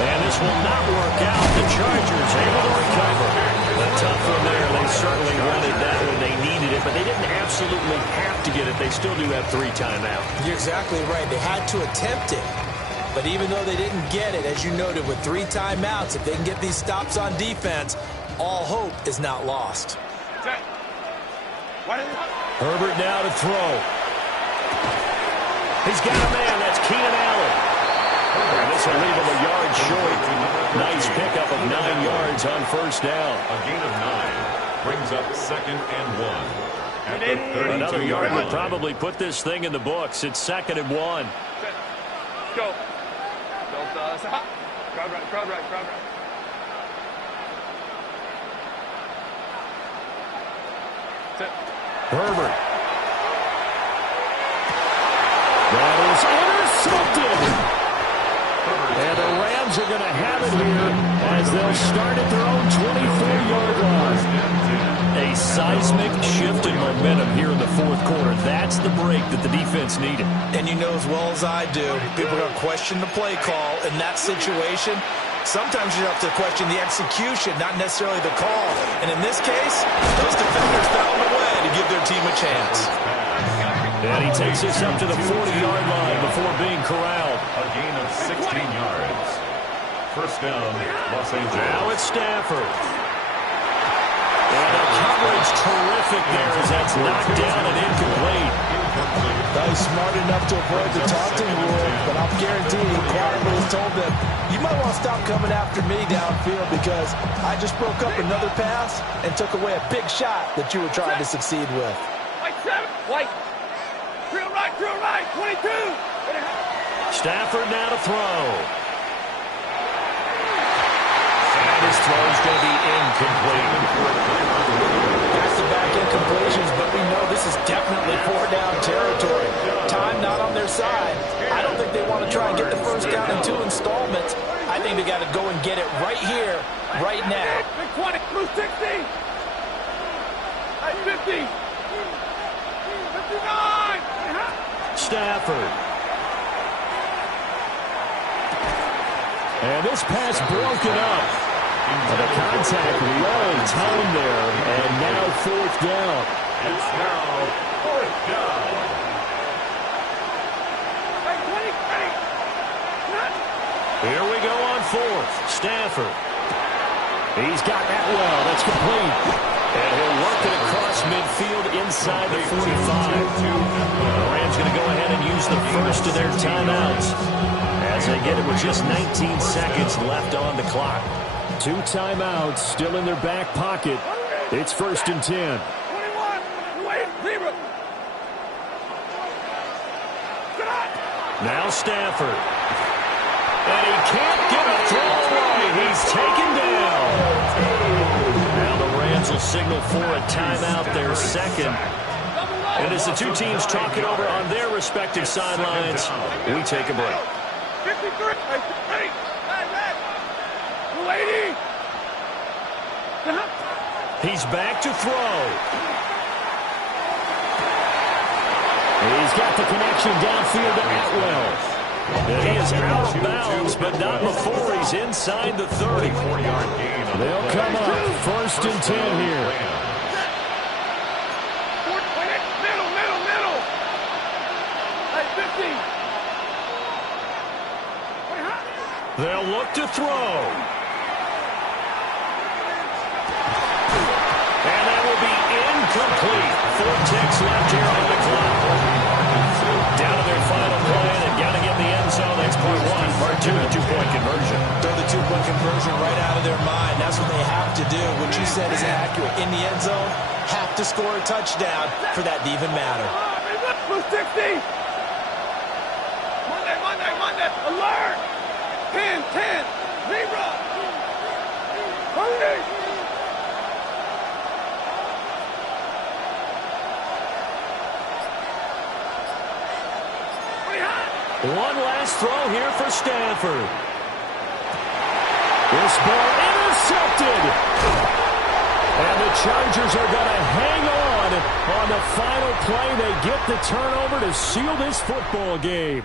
And this will not work out. The Chargers able to recover. A tough one there. They certainly wanted that when they needed it, but they didn't absolutely have to get it. They still do have 3 timeouts. You're exactly right. They had to attempt it. But even though they didn't get it, as you noted, with 3 timeouts, if they can get these stops on defense, all hope is not lost. Herbert now to throw. He's got a man. That's Keenan Allen. And this will leave him a yard short. Nice pickup of 9 yards on first down. A gain of 9 brings up 2nd and 1. At the 32 Another yard would probably put this thing in the books. It's 2nd and 1. Let's go. Don't stop. Crowd right, crowd right, crowd right. Sit. Herbert. That is intercepted. And the Rams are going to have it here as they'll start at their own 24-yard line. A seismic shift in momentum here in the fourth quarter. That's the break that the defense needed. And you know as well as I do, people are going to question the play call in that situation. Sometimes you have to question the execution, not necessarily the call. And in this case, those defenders found a way to give their team a chance. And he takes this up to the 40-yard line before being corralled. A gain of 16 yards. First down, Los Angeles. Now it's Stafford. And the coverage terrific there as that's knocked down and incomplete. He's smart enough to avoid the taunting rule, but I'm guaranteed he quietly has told them, you might want to stop coming after me downfield because I just broke up another pass and took away a big shot that you were trying to succeed with. White 7, white. Drill right, 22. Stafford now to throw. And his throw is going to be incomplete. Back-to-back incompletions, but we know this is definitely 4-down territory. Time not on their side. I don't think they want to try and get the first down in 2 installments. I think they got to go and get it right here, right now. 20, blue 60. 50. 59. Stafford. And this pass broken up. And the contact well timed there. And now 4th down. It's now 4th down. Here we go on 4th. Stafford. He's got that well. That's complete. And he'll work it across midfield inside the 45. The Rams going to go ahead and use the first of their timeouts as they get it with just 19 seconds left on the clock. 2 timeouts still in their back pocket. It's 1st and 10. 21. Wait, zebra. Now Stafford. And he can't get a throw away. He's taken down. Now the Rams will signal for a timeout, their second. And as the two teams talk it over on their respective sidelines, we take a break. 53. Hey, 80. He's back to throw. He's got the connection downfield to Atwell. And he is out of bounds, but not before he's inside the 30. They'll come up 1st and 10 here. Middle. Hey, 50. They'll look to throw. 4 ticks left here on the clock. Down to their final play, and they've got to get in the end zone. That's part 1. Part 2, the 2-point conversion. Throw the 2-point conversion right out of their mind. That's what they have to do. What you said is accurate. In the end zone, have to score a touchdown for that to even matter. 60. Monday. Alert. 10. Zebra. Poodie. One last throw here for Stanford. This ball intercepted. And the Chargers are going to hang on the final play. They get the turnover to seal this football game.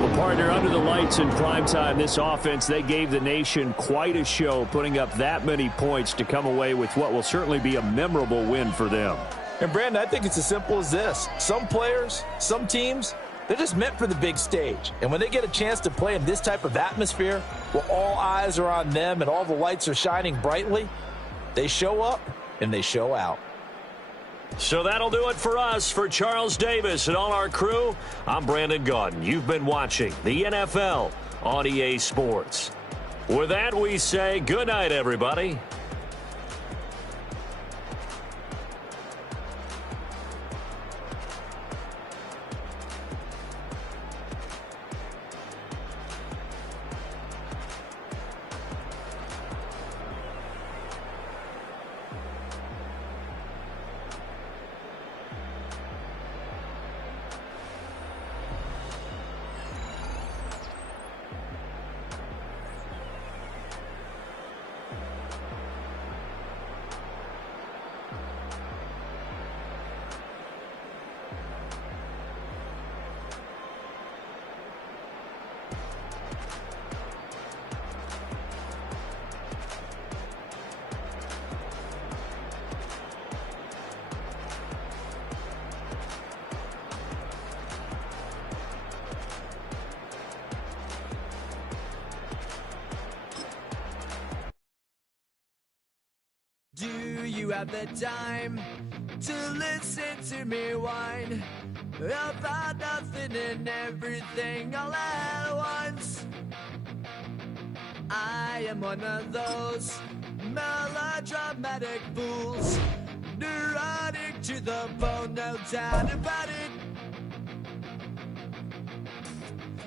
Well, partner, under the lights in primetime, this offense, they gave the nation quite a show, putting up that many points to come away with what will certainly be a memorable win for them. And, Brandon, I think it's as simple as this. Some players, some teams, they're just meant for the big stage. And when they get a chance to play in this type of atmosphere where all eyes are on them and all the lights are shining brightly, they show up and they show out. So that'll do it for us. For Charles Davis and all our crew, I'm Brandon Gaudin. You've been watching the NFL on EA Sports. With that, we say good night, everybody. Do you have the time to listen to me whine about nothing and everything all at once? I am one of those melodramatic fools, neurotic to the bone, no doubt about it.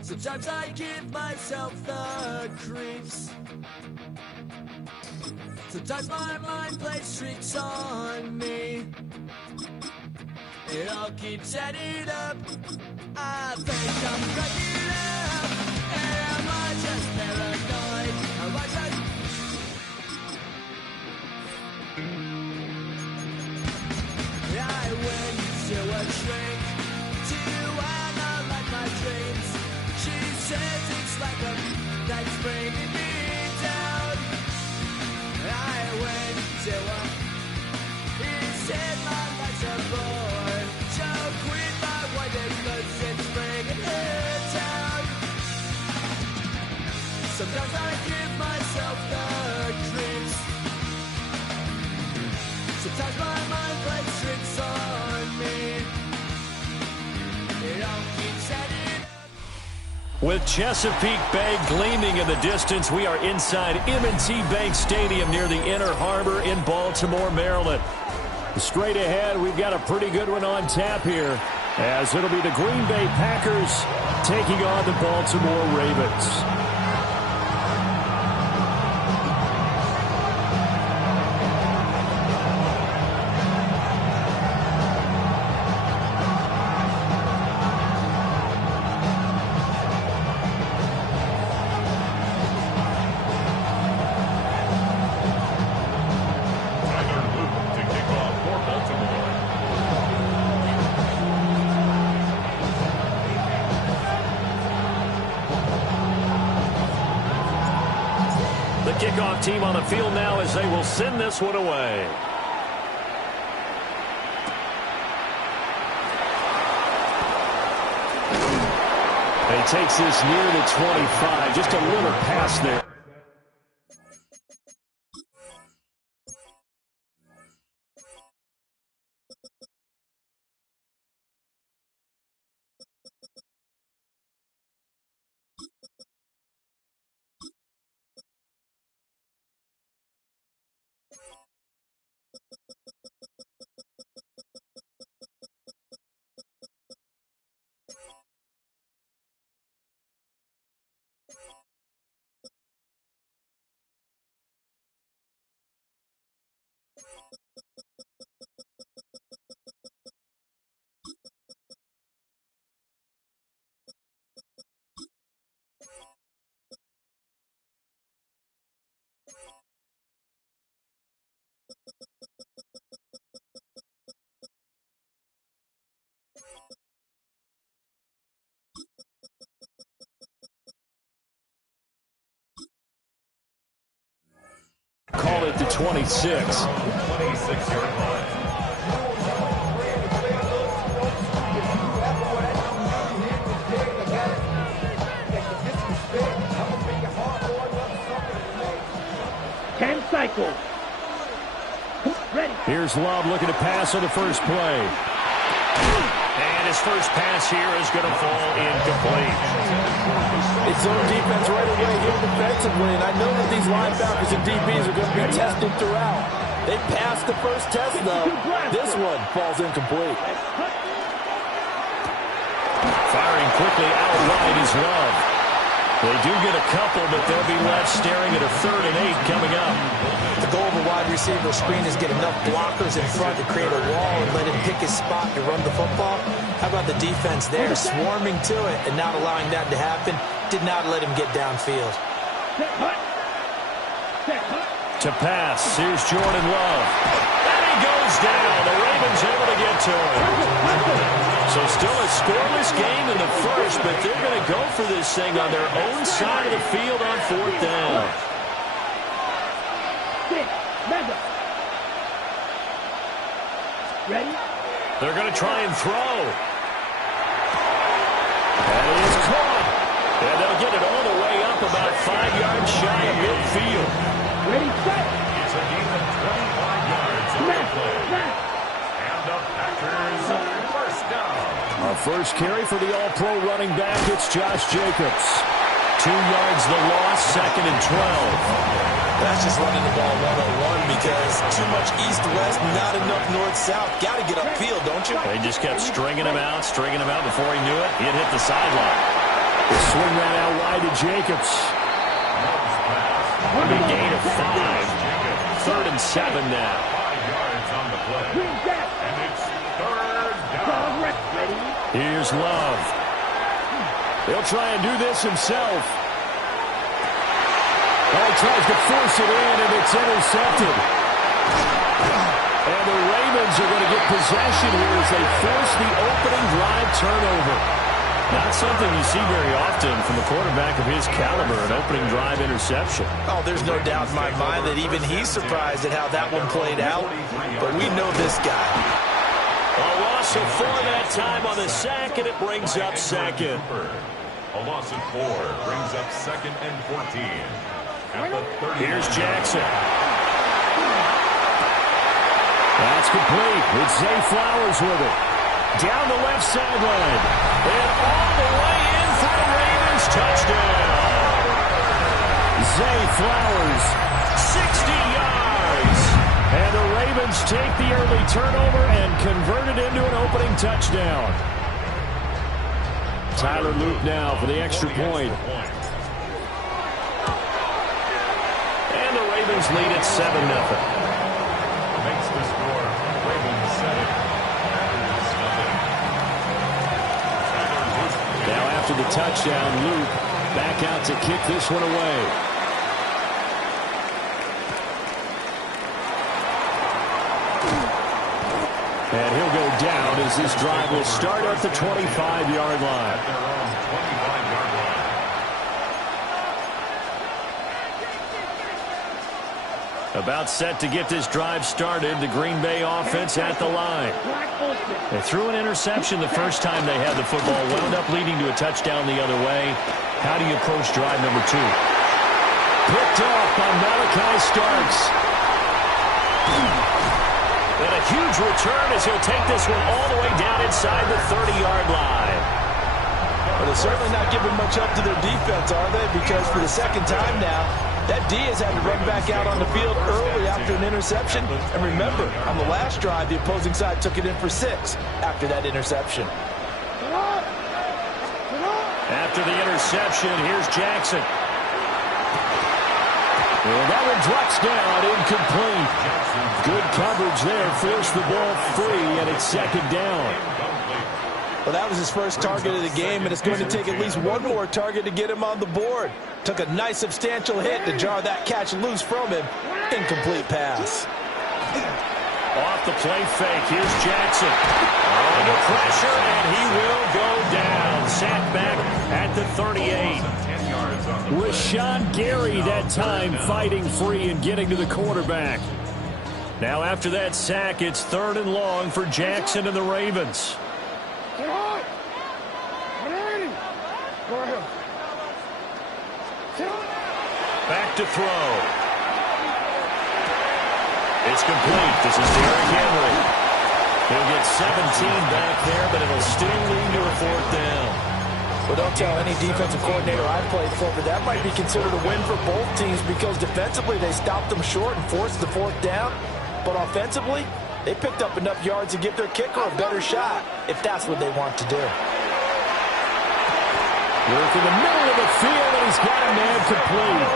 Sometimes I give myself the creeps. Sometimes my mind plays tricks on me. It all keeps adding up. I think I'm cracking up. Am I just paranoid? Am I just... I went to a shrink to analyze my dreams. She says it's like a that's bringing me down. I went to a he said my life's a bore. So quit my white cause it's bringing her down. Sometimes I give myself the creeps. Sometimes my mind plays tricks on me. It all keeps adding up. With Chesapeake Bay gleaming in the distance, we are inside M&T Bank Stadium near the Inner Harbor in Baltimore, Maryland. Straight ahead, we've got a pretty good one on tap here, as it'll be the Green Bay Packers taking on the Baltimore Ravens. Kickoff team on the field now as they will send this one away. He takes this near the 25. Just a little pass there. Call it the 26. 26-yard line. Cycle. Ready. Here's Love looking to pass on the first play. And his first pass here is going to fall incomplete. It's zone defense right away here defensively, and I know that these linebackers and DBs are going to be tested throughout. They passed the first test, though. This one falls incomplete. Firing quickly out wide is Love. They do get a couple, but they'll be left staring at a 3rd and 8 coming up. The goal of a wide receiver screen is get enough blockers in front to create a wall and let him pick his spot to run the football. How about the defense there, swarming to it and not allowing that to happen? Did not let him get downfield. To pass, here's Jordan Love. And he goes down. The Ravens able to get to him. So still a scoreless game in the first, but they're going to go for this thing on their own side of the field on 4th down. Ready? They're going to try and throw. And it is caught. And they'll get it all the way up about 5 yards shy of midfield. Ready, set. It's a gain of 25 yards on the play. And the Packers first down. Our first carry for the All-Pro running back, it's Josh Jacobs. 2 yards the loss, 2nd and 12. That's just running the ball 1-on-1 because too much east-west, not enough north-south. Got to get upfield, don't you? They just kept stringing him out before he knew it. He'd hit the sideline. They swing that out wide to Jacobs. Big gain of 5. 3rd and 7 now. 5 yards on the play. And it's 3rd down. Here's Love. He'll try and do this himself. Oh, he tries to force it in, and it's intercepted. And the Ravens are going to get possession here as they force the opening drive turnover. Not something you see very often from a quarterback of his caliber, an opening drive interception. Oh, there's no doubt in my mind that even he's surprised at how that one played out. But we know this guy. A loss of 4 that time on the sack, and it brings up 2nd. A loss of 4 brings up 2nd and 14. At the 30. Here's Jackson. That's complete. It's Zay Flowers with it. Down the left sideline. And all the way in for the Ravens. Touchdown. Zay Flowers, 60 yards. And the Ravens take the early turnover and convert it into an opening touchdown. Tyler Luke now for the extra point. And the Ravens lead at 7-0. Makes the score. Ravens 7. Now after the touchdown, Luke back out to kick this one away. And he'll go down as this drive will start at the 25-yard line. At their own 25-yard line. About set to get this drive started. The Green Bay offense at the line. They threw an interception the first time they had the football. Wound up leading to a touchdown the other way. How do you approach drive number 2? Picked off by Malachi Starks. And a huge return as he'll take this one all the way down inside the 30-yard line. Well, they're certainly not giving much up to their defense, are they? Because for the second time now, that Diaz had to run back out on the field early after an interception. And remember, on the last drive, the opposing side took it in for 6 after that interception. After the interception, here's Jackson. And that one drops down, incomplete. Good coverage there, forced the ball free, and it's 2nd down. Well, that was his first target of the game, and it's going to take at least one more target to get him on the board. Took a nice substantial hit to jar that catch loose from him. Incomplete pass. Off the play fake. Here's Jackson. Under pressure, and he will go down. Sacked back at the 38. Rashawn Gary that time fighting free and getting to the quarterback. Now after that sack, it's 3rd and long for Jackson and the Ravens. Back to throw. It's complete. This is Derrick Henry. He'll get 17 back there, but it'll still lead to a 4th down. Well, don't tell any defensive coordinator I played for, but that might be considered a win for both teams because defensively they stopped them short and forced the 4th down. But offensively, they picked up enough yards to give their kicker a better shot if that's what they want to do. Work in the middle of the field, and he's got a man complete.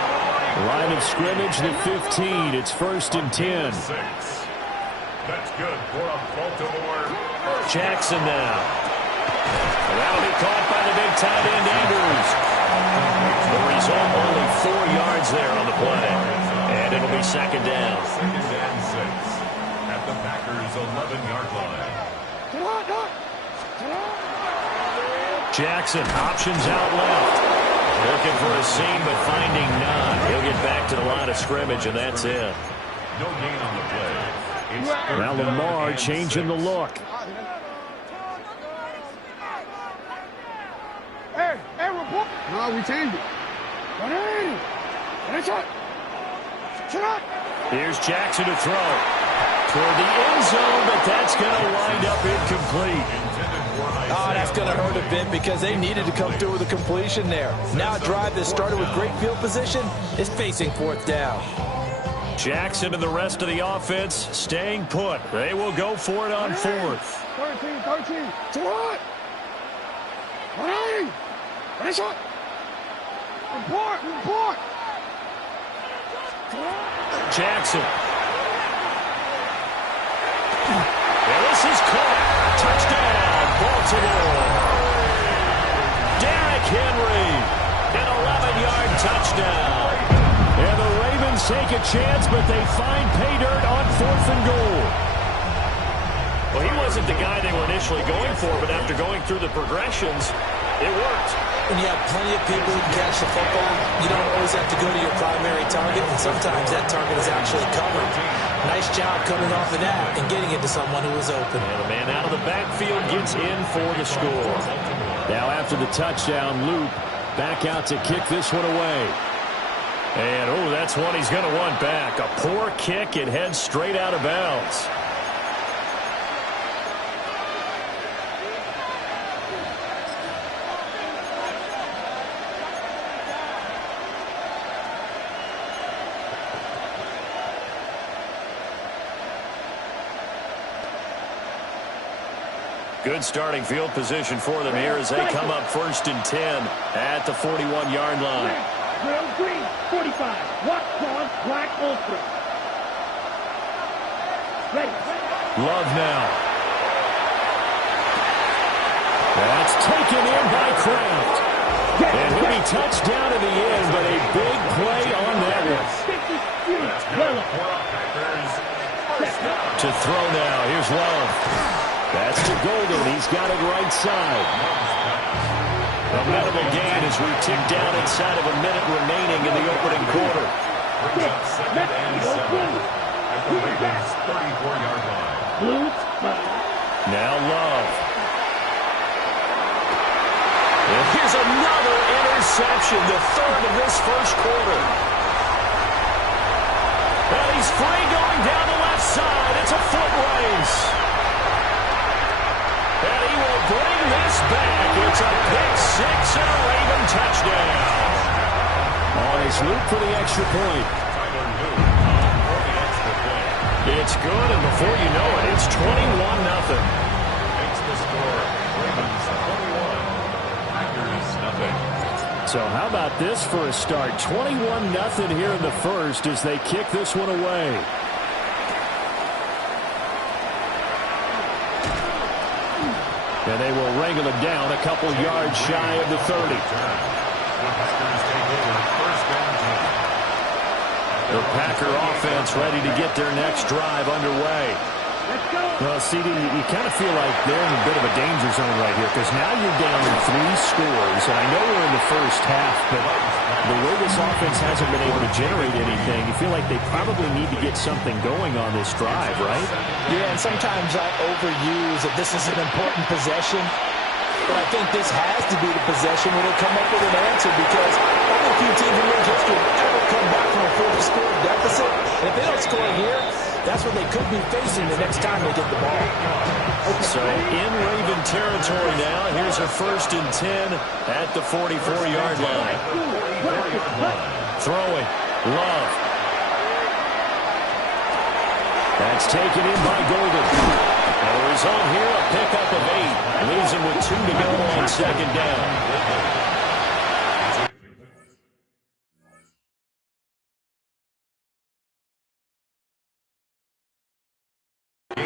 Line of scrimmage, the 15. It's 1st and 10. That's good for a Baltimore. Jackson now. And that'll be caught by the big tight end, Andrews. The result, only 4 yards there on the play. And it'll be 2nd down. 2nd and 6 at the Packers' 11-yard line. Jackson, options out left. Looking for a seam, but finding none. He'll get back to the line of scrimmage, and that's it. No gain on the play. Now Lamar changing the look. Hey, report. No, we changed it. Here's Jackson to throw. Toward the end zone, but that's going to wind up incomplete. Oh, that's going to hurt a bit because they needed to come through with a completion there. Now a drive that started with great field position is facing 4th down. Jackson and the rest of the offense staying put. They will go for it on 4th. 13. To what? Report. Jackson. And this is caught. Touchdown, Baltimore. Derrick Henry, an 11-yard touchdown. And the Ravens take a chance, but they find pay dirt on 4th and goal. Well, he wasn't the guy they were initially going for, but after going through the progressions, it worked. When you have plenty of people who can catch the football, you don't always have to go to your primary target, and sometimes that target is actually covered. Nice job coming off of that and getting it to someone who was open. And the man out of the backfield gets in for the score. Now after the touchdown, Loop back out to kick this one away. And, oh, that's one he's going to want back. A poor kick. It heads straight out of bounds. Good starting field position for them here as they come up 1st and 10 at the 41-yard line. Grill green, 45. Walk on, black ultra. Ready. Love now. That's taken in by Kraft. And he'll be touched down in the end, but a big play on that one. To throw now. Here's Love. That's to Golden. He's got it right side. A minimal gain as we tick down inside of a minute remaining in the opening quarter. Now Love. And here's another interception, the 3rd of this 1st quarter. And he's free going down the left side. It's a foot race. And he will bring this back. It's a pick 6 and a Raven touchdown. On his loop for the extra point. It's good, and before you know it, it's 21-0. Makes the score. Ravens 21. Packers 0. So how about this for a start? 21-0 here in the 1st as they kick this one away. And they will wrangle it down a couple yards shy of the 30. The Packer offense ready to get their next drive underway. Let's go. Well, CD, you kind of feel like they're in a bit of a danger zone right here because now you're down 3 scores, and I know we're in the first half, but the way this offense hasn't been able to generate anything, you feel like they probably need to get something going on this drive, right? Yeah, and sometimes I overuse that this is an important possession, but I think this has to be the possession where they come up with an answer because only a few teams in league history have ever come back from a 40-score deficit. And if they don't score here, that's what they could be facing the next time they get the ball. So in Raven territory now, here's a 1st and 10 at the 44-yard line. Throwing. Love. That's taken in by Golden. The result here, a pickup of 8. Leaves him with 2 to go on 2nd down.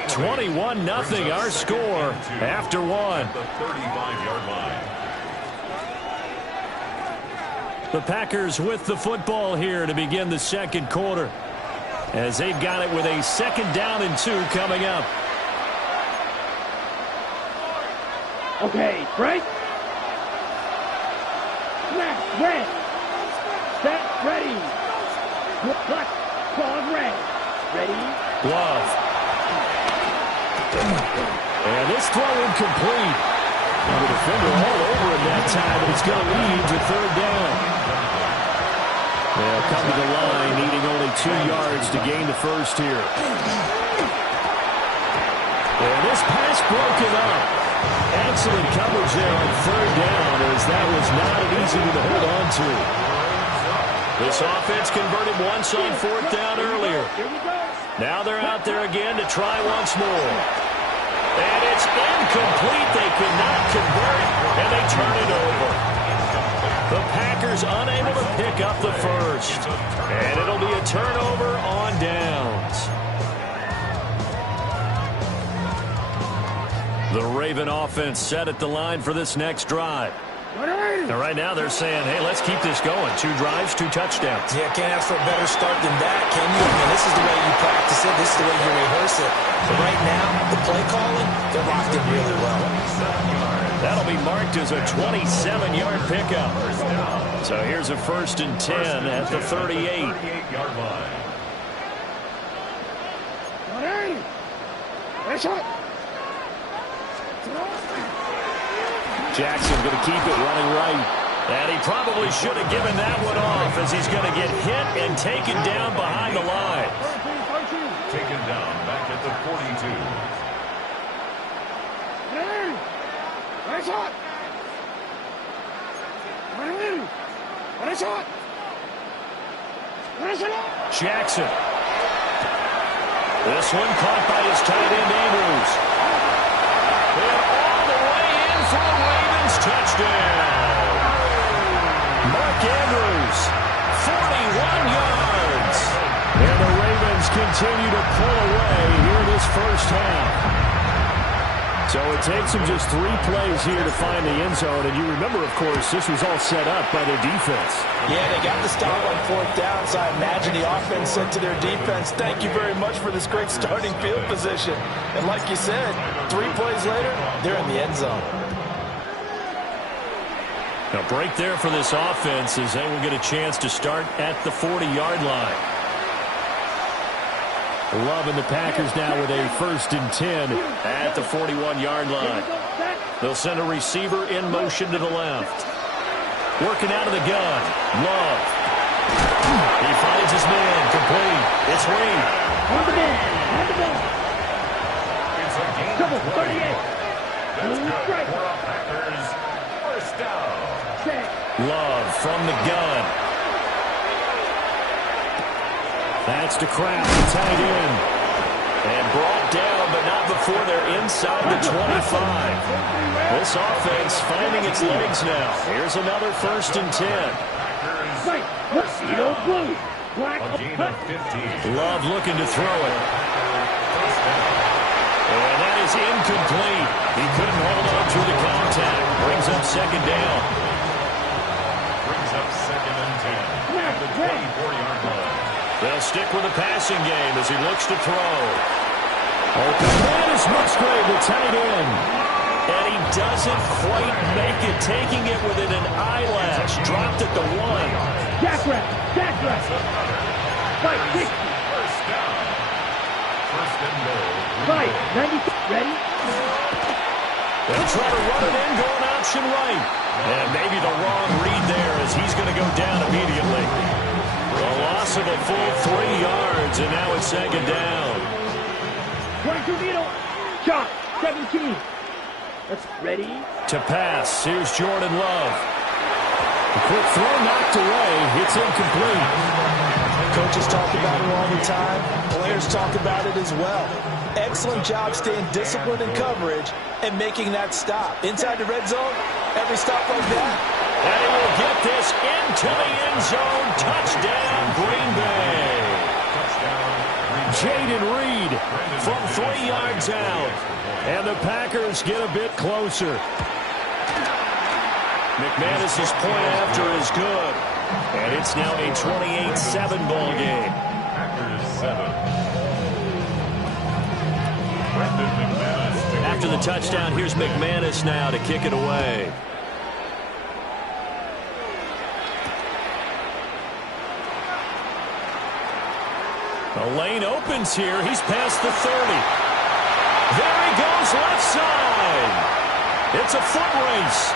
21-0 our score after 1. The 35-yard line. The Packers with the football here to begin the 2nd quarter as they've got it with a 2nd down and 2 coming up. Okay, break. Snap, red. Set, ready. Clutch, claws, red. Ready. Love. And this throw incomplete. And the defender all over him that time, but it's going to lead to 3rd down. They'll come to the line, needing only 2 yards to gain the first here. And this pass broken up. Excellent coverage there on 3rd down, as that was not an easy one to hold on to. This offense converted once on 4th down earlier. Now they're out there again to try once more. And it's incomplete. They cannot convert, and they turn it over. The Packers unable to pick up the first. And it'll be a turnover on downs. The Raven offense set at the line for this next drive. And right now they're saying, hey, let's keep this going. 2 drives, 2 touchdowns. Yeah, can't ask for a better start than that, can you? I mean, this is the way you practice it. This is the way you rehearse it. But right now, the play calling, they're locked in really well. That'll be marked as a 27-yard pickup. So here's a 1st and 10 at the 38-yard line. Jackson going to keep it running right. And he probably should have given that one off as he's going to get hit and taken down behind the line. Taken down back at the 42. Jackson. This one caught by his tight end, Andrews. And all the way in for a Ravens touchdown. Mark Andrews, 41 yards. And the Ravens continue to pull away here this first half. So it takes them just 3 plays here to find the end zone. And you remember, of course, this was all set up by their defense. Yeah, they got the stop on 4th down, so I imagine the offense said to their defense, thank you very much for this great starting field position. And like you said, 3 plays later, they're in the end zone. A break there for this offense as they will get a chance to start at the 40-yard line. Love and the Packers now with a 1st and 10 at the 41-yard line. They'll send a receiver in motion to the left. Working out of the gun. Love. He finds his man. Complete. It's Reed. On the ball. On the ball. Double 38. That's good for our Packers. 1st down. Love from the gun. That's to Kraft, the tight end. And brought down, but not before they're inside the 25. This offense finding its legs now. Here's another 1st and 10. Right. Blue. Black. Love looking to throw it. And that is incomplete. He couldn't hold on through the contact. Brings up 2nd down. Brings up 2nd and 10 at the 24-yard line. They'll stick with the passing game as he looks to throw. That is Musgrave, the tight end. And he doesn't quite make it, taking it within an eyelash. Dropped at the 1. Jackrabbit. Fight, 60. First down. First and goal. Fight, 90. Ready? They'll try to run it in, going option right. And maybe the wrong read there as he's going to go down immediately. A loss of a full 3 yards, and now it's second down. Going to middle. Shot, 17. That's ready. To pass, here's Jordan Love. The quick throw knocked away. It's incomplete. Coaches talk about it all the time. Players talk about it as well. Excellent job staying disciplined in coverage and making that stop. Inside the red zone, every stop like that. And he will get this into the end zone. Touchdown, Green Bay. Jaden Reed from 3 yards out. And the Packers get a bit closer. McManus's point after is good. And it's now a 28-7 ball game. Packers 7. After the touchdown, here's McManus now to kick it away. The lane opens here. He's past the 30. There he goes, left side. It's a foot race.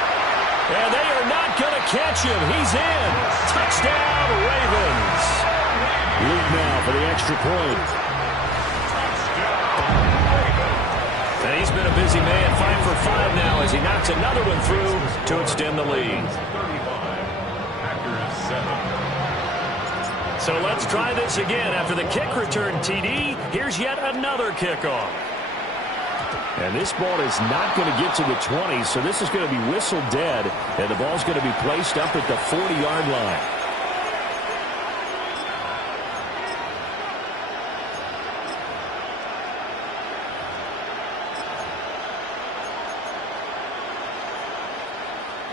And they are not going to catch him. He's in. Touchdown, Ravens. Luke now for the extra point. And he's been a busy man, 5 for 5 now as he knocks another one through to extend the lead. So let's try this again. After the kick return TD, here's yet another kickoff. And this ball is not going to get to the 20, so this is going to be whistled dead, and the ball's going to be placed up at the 40-yard line.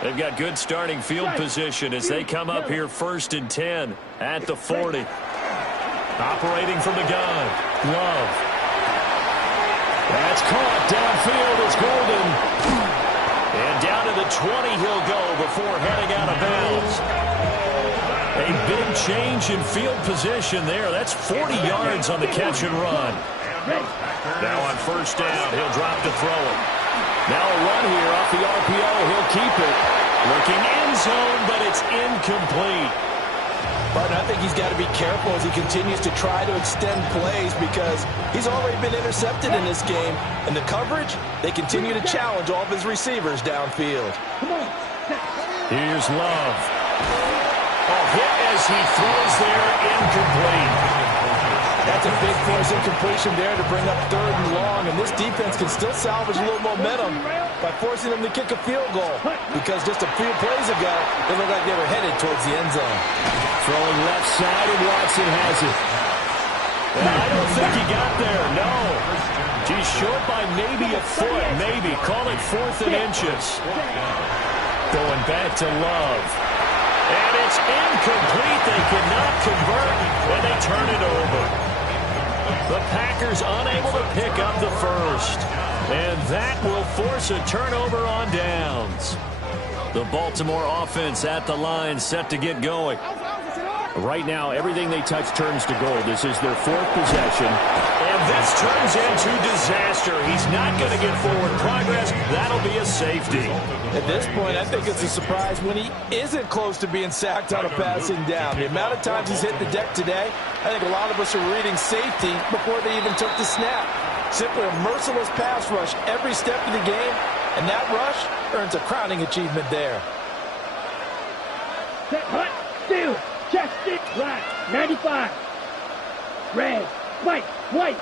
They've got good starting field position as they come up here 1st and 10 at the 40. Operating from the gun. Love. That's caught. Downfield is Golden. And down to the 20 he'll go before heading out of bounds. A big change in field position there. That's 40 yards on the catch and run. Now on 1st down, he'll drop to throw it. Now a run here off the RPO. He'll keep it. Looking end zone, but it's incomplete. But I think he's got to be careful as he continues to try to extend plays because he's already been intercepted in this game. And the coverage, they continue to challenge all of his receivers downfield. Here's Love. A hit as he throws there, incomplete. That's a big force incompletion there to bring up 3rd and long, and this defense can still salvage a little momentum by forcing them to kick a field goal because just a few plays ago, it looked like they were headed towards the end zone. Throwing left side, and Watson has it. And I don't think he got there, no. He's short by maybe a foot, maybe. Call it 4th and inches. Going back to Love. And it's incomplete. They cannot convert when they turn it over. The Packers unable to pick up the first. And that will force a turnover on downs. The Baltimore offense at the line set to get going. Right now, everything they touch turns to gold. This is their 4th possession. And this turns into disaster. He's not going to get forward progress. That'll be a safety. At this point, I think it's a surprise when he isn't close to being sacked on a passing down. The amount of times he's hit the deck today, I think a lot of us are reading safety before they even took the snap. Simply a merciless pass rush every step of the game, and that rush earns a crowning achievement there. Set, hut, steal, chest, stick, black, 95, red, white,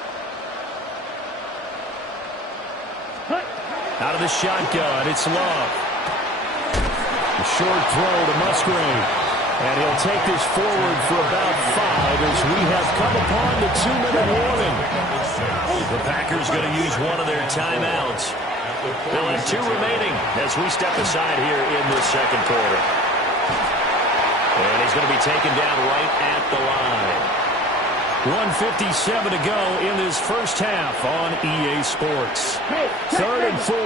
hut. Out of the shotgun, it's Love. A short throw to Musgrave. And he'll take this forward for about 5 as we have come upon the 2-minute warning. The Packers going to use one of their timeouts. They'll have 2 remaining as we step aside here in the 2nd quarter. And he's going to be taken down right at the line. 1:57 to go in this first half on EA Sports. 3rd and 4.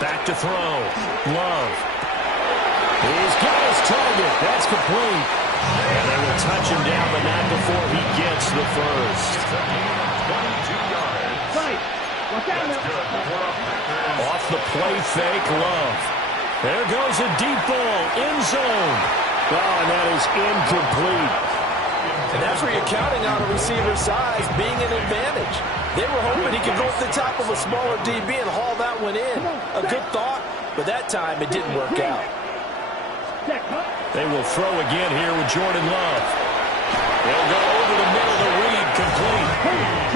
Back to throw. Love. He's got his target. That's complete. And they will touch him down, but not before he gets the first. 22 yards. Off the play fake, Love. There goes a deep ball, end zone. Oh, and that is incomplete. And that's where you're counting on a receiver's size being an advantage. They were hoping he could go up the top of a smaller DB and haul that one in. A good thought, but that time it didn't work out. They will throw again here with Jordan Love. They'll go over the middle to Reed, complete.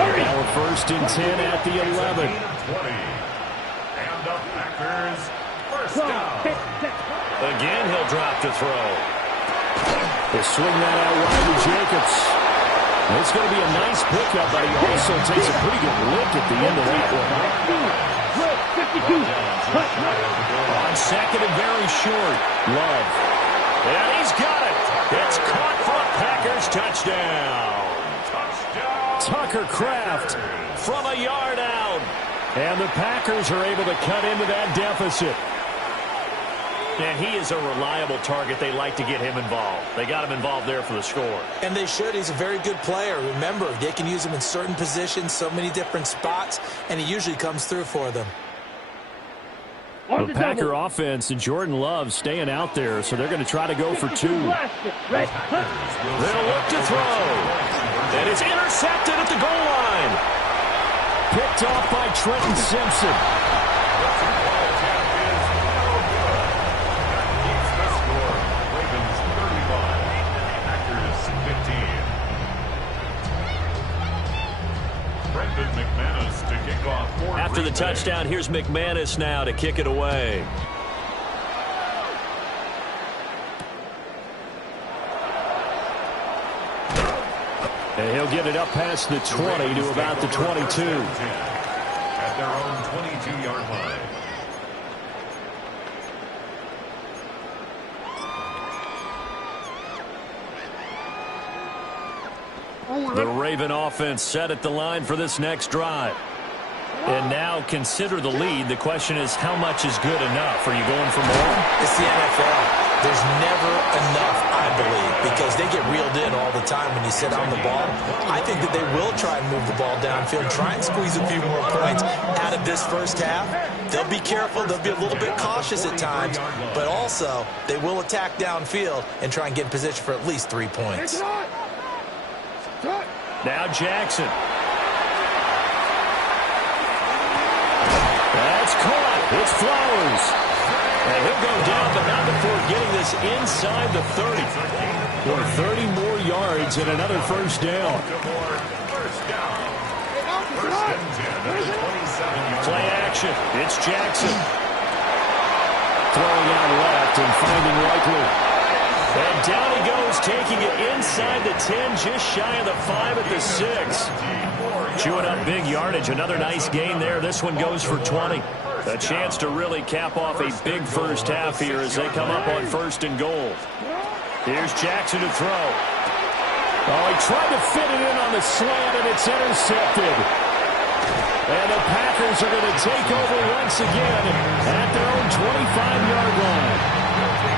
Now 1st and 10 at the 11. And the Packers first down. Again, he'll drop to throw. They swing that out wide to Jacobs. It's going to be a nice pickup, but he also takes a pretty good lick at the end of that one. On 2nd and very short, Love. And he's got it. It's caught for a Packers touchdown. Tucker Kraft from a yard out. And the Packers are able to cut into that deficit. And he is a reliable target. They like to get him involved. They got him involved there for the score. And they should. He's a very good player. Remember, they can use him in certain positions, so many different spots, and he usually comes through for them. The Packer offense and Jordan Love staying out there, so they're going to try to go for 2. They'll look to throw. And it's intercepted at the goal line. Picked off by Trenton Simpson. After the touchdown, here's McManus now to kick it away. And he'll get it up past the 20 to about the 22. At their own 22-yard line. The Raven offense set at the line for this next drive. And now consider the lead. The question is, how much is good enough? Are you going for more? It's the NFL. There's never enough, I believe, because they get reeled in all the time when you sit on the ball. I think that they will try and move the ball downfield, try and squeeze a few more points out of this first half. They'll be careful. They'll be a little bit cautious at times, but also they will attack downfield and try and get in position for at least 3 points. Now Jackson. That's caught. It's Flowers. And he'll go down, but not before getting this inside the 30. For 30 more yards and another first down. Play action. It's Jackson. Throwing out left and finding Likely. And down he goes, taking it inside the 10, just shy of the 5 at the 6. Chewing up big yardage. Another nice gain there. This one goes for 20. A chance to really cap off a big first half here as they come up on 1st and goal. Here's Jackson to throw. Oh, he tried to fit it in on the slant, and it's intercepted. And the Packers are going to take over once again at their own 25-yard line.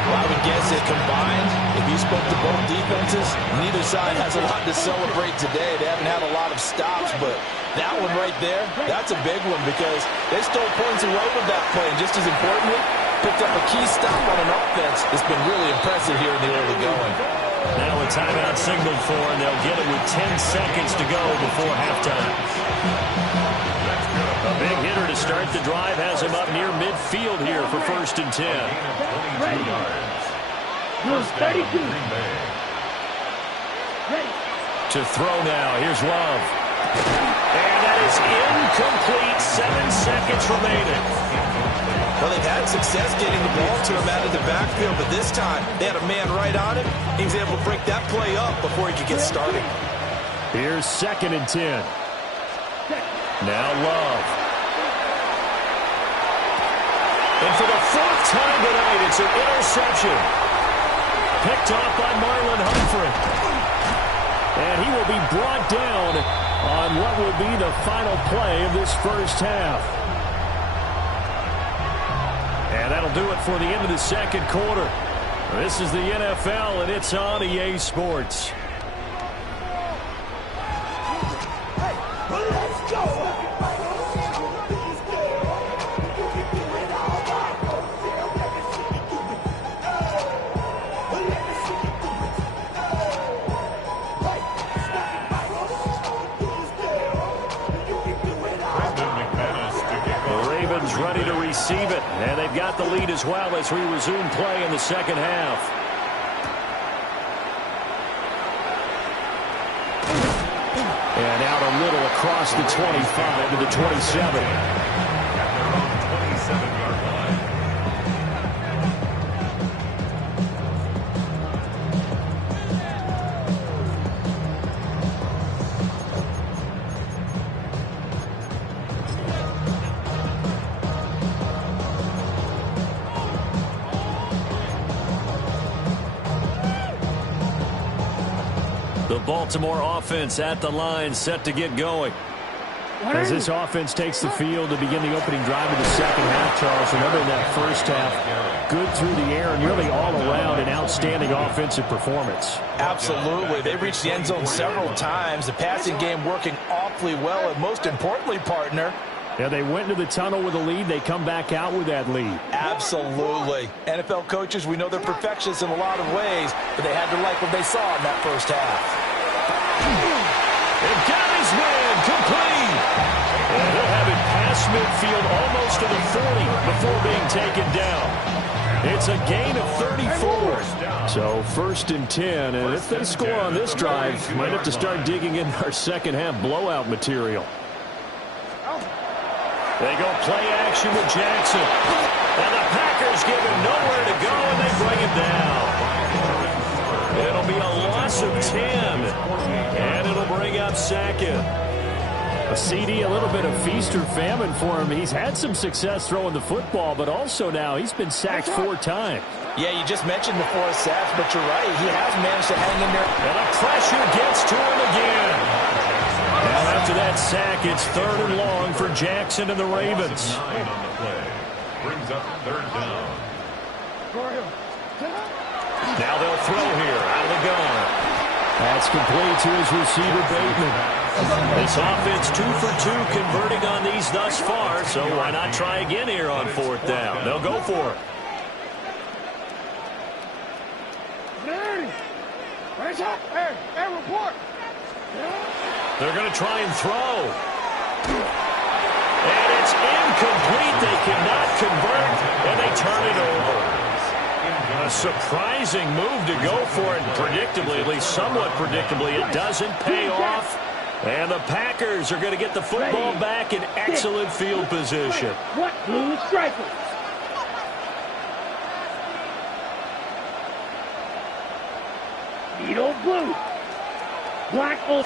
Well, I would guess that combined, if you spoke to both defenses, neither side has a lot to celebrate today. They haven't had a lot of stops, but that one right there, that's a big one because they stole points away with that play. And just as importantly, picked up a key stop on an offense that's been really impressive here in the early going. Now a timeout signaled for, and they'll get it with 10 seconds to go before halftime. A big hitter to start the drive has him up near midfield here for 1st and 10. To throw now. Here's Love. And that is incomplete. 7 seconds remaining. Well, they've had success getting the ball to him out of the backfield, but this time they had a man right on him. He was able to break that play up before he could get started. Here's 2nd and 10. Now Love. And for the 4th time tonight, it's an interception. Picked off by Marlon Humphrey. And he will be brought down on what will be the final play of this first half. And that'll do it for the end of the second quarter. This is the NFL, and it's on EA Sports. Let's go! Ready to receive it, and they've got the lead as well as we resume play in the second half. And out a little across the 25 to the 27. At their own 27-yard line. The Baltimore offense at the line, set to get going. As this offense takes the field to begin the opening drive of the second half, Charles, remember in that first half, good through the air and nearly all around an outstanding offensive performance. Absolutely. They reached the end zone several times. The passing game working awfully well, and most importantly, partner, yeah, they went into the tunnel with a lead. They come back out with that lead. Absolutely. NFL coaches, we know they're perfectionists in a lot of ways, but they had to like what they saw in that first half. And got his man complete. And he'll have it past midfield almost to the 40 before being taken down. It's a gain of 34. So 1st and 10, and if they score on this drive, might have to start digging in our second half blowout material. They go play action with Jackson. And the Packers give him nowhere to go, and they bring him down. It'll be a loss of 10. And it'll bring up Sackett. A CD, a little bit of feast or famine for him. He's had some success throwing the football, but also now he's been sacked 4 times. Yeah, you just mentioned the 4 sacks, but you're right. He has managed to hang in there. And the pressure gets to him again. Now after that sack, it's 3rd and long for Jackson and the Ravens. 9 on the play. Brings up 3rd down. Now they'll throw here out of the gun. That's complete to his receiver, Bateman. This offense 2 for 2 converting on these thus far, so why not try again here on 4th down? They'll go for it. Hey, report. They're going to try and throw. And it's incomplete. They cannot convert, and they turn it over. A surprising move to go for it. Predictably, at least somewhat predictably, it doesn't pay off. And the Packers are going to get the football back in excellent field position. What? Blue striker. Needle blue. Black on.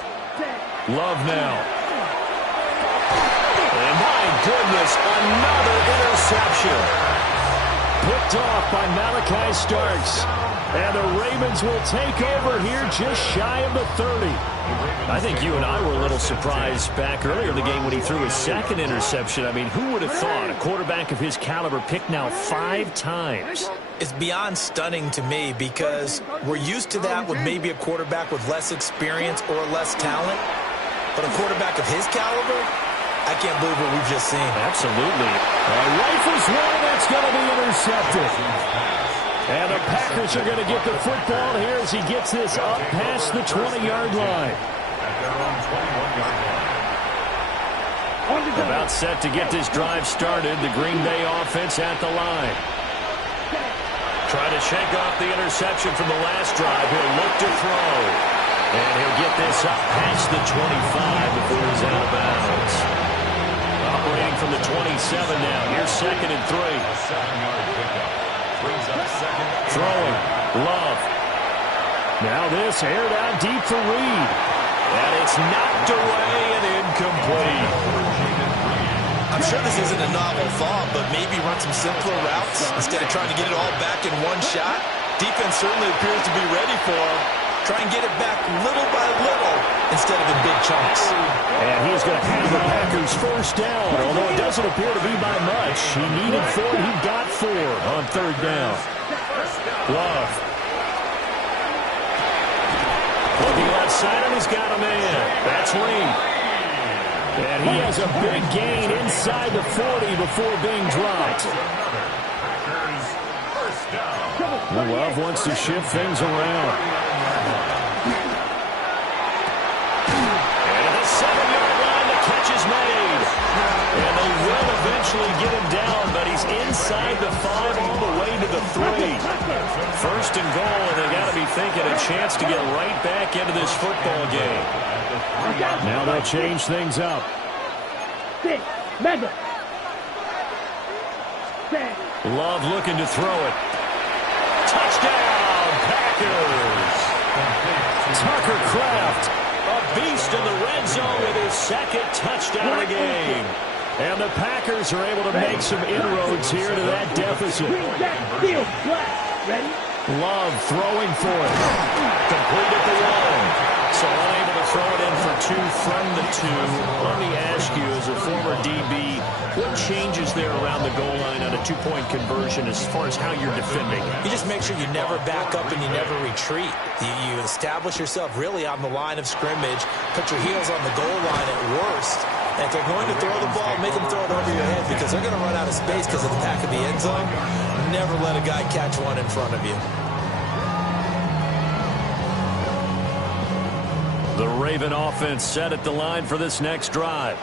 Love now. And my goodness, another interception. Picked off by Malachi Starks. And the Ravens will take over here just shy of the 30. I think you and I were a little surprised back earlier in the game when he threw his 2nd interception. I mean, who would have thought a quarterback of his caliber picked now 5 times? It's beyond stunning to me because we're used to that with maybe a quarterback with less experience or less talent. But a quarterback of his caliber, I can't believe what we've just seen. Absolutely. Rifles one, that's going to be intercepted. And the Packers are going to get the football here as he gets this up past the 20-yard line. At their own 21-yard line. About set to get this drive started. The Green Bay offense at the line. Try to shake off the interception from the last drive. He'll look to throw. And he'll get this up past the 25 before he's out of bounds. Operating from the 27 now. Here's 2nd and 3. A 7-yard pickup. Brings up 2nd. Throwing. Love. Now this aired out deep for Reed. And it's knocked away and incomplete. I'm sure this isn't a novel thought, but maybe run some simpler routes instead of trying to get it all back in one shot. Defense certainly appears to be ready for him. Try and get it back little by little instead of in big chunks. And he's going to have the Packers first down, although it doesn't appear to be by much. He needed 4. He got 4 on third down. Love. Looking left side, and he's got a man. That's Reed. And he has a big gain inside the 40 before being dropped. Love wants to shift things around. And at the 7-yard line, the catch is made. And they will eventually get him down, but he's inside the 5 all the way to the 3. First and goal, and they got to be thinking a chance to get right back into this football game. Now they'll change things up. Love looking to throw it. Touchdown, Packers! Tucker Kraft, a beast in the red zone with his second touchdown of the game. And the Packers are able to make some inroads here to that deficit. Love throwing for it. Complete at the 1. So unable to throw it in for 2 from the 2. Let me ask you, as a former DB, what changes there around the goal line on a 2-point conversion as far as how you're defending? You just make sure you never back up and you never retreat. You establish yourself really on the line of scrimmage, put your heels on the goal line at worst. And if they're going to throw the ball, make them throw it over your head because they're going to run out of space because of the back of the end zone. Never let a guy catch one in front of you. The Raven offense set at the line for this next drive.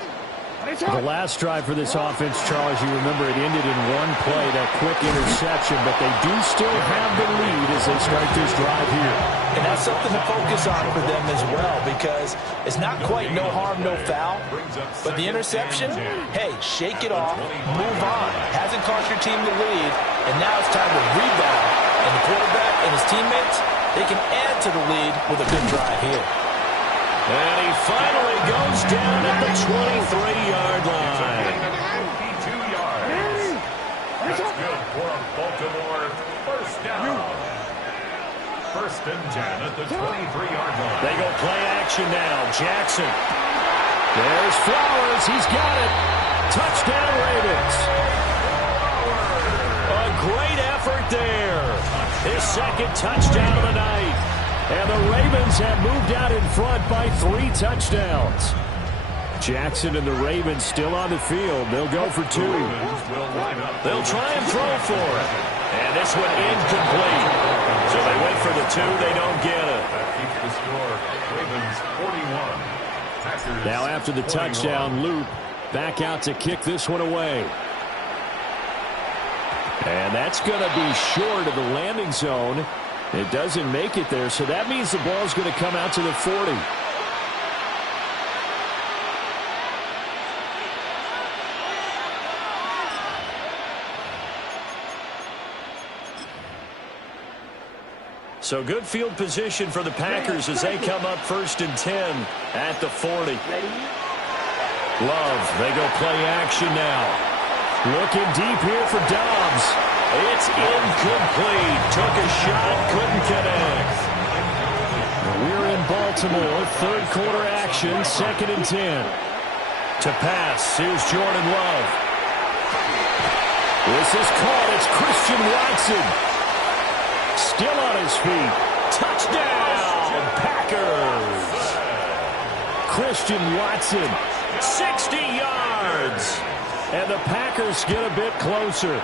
The last drive for this offense, Charles, you remember it ended in one play, that quick interception, but they do still have the lead as they start this drive here. And that's something to focus on for them as well because it's not quite no harm, no foul, but the interception, hey, shake it off, move on. Hasn't cost your team the lead, and now it's time to rebound. And the quarterback and his teammates, they can add to the lead with a good drive here. And he finally goes down at the 23-yard line. 52 yards. That's good for a Baltimore first down. First and 10 at the 23-yard line. They go play action now. Jackson. There's Flowers. He's got it. Touchdown, Ravens. A great effort there. His second touchdown of the night. And the Ravens have moved out in front by 3 touchdowns. Jackson and the Ravens still on the field. They'll go for 2. They'll try and throw for it. And this one incomplete. So they went for the 2. They don't get it. The score, Ravens 41. Now after the touchdown, Loop back out to kick this one away. And that's going to be short of the landing zone. It doesn't make it there, so that means the ball's going to come out to the 40. So good field position for the Packers as they come up first and 10 at the 40. Love, they go play action now. Looking deep here for Dobbs. It's incomplete. Took a shot, couldn't connect. We're in Baltimore. Third quarter action, 2nd and 10. To pass, here's Jordan Love. This is caught. It's Christian Watson. Still on his feet. Touchdown, Packers. Christian Watson, 60 yards. And the Packers get a bit closer.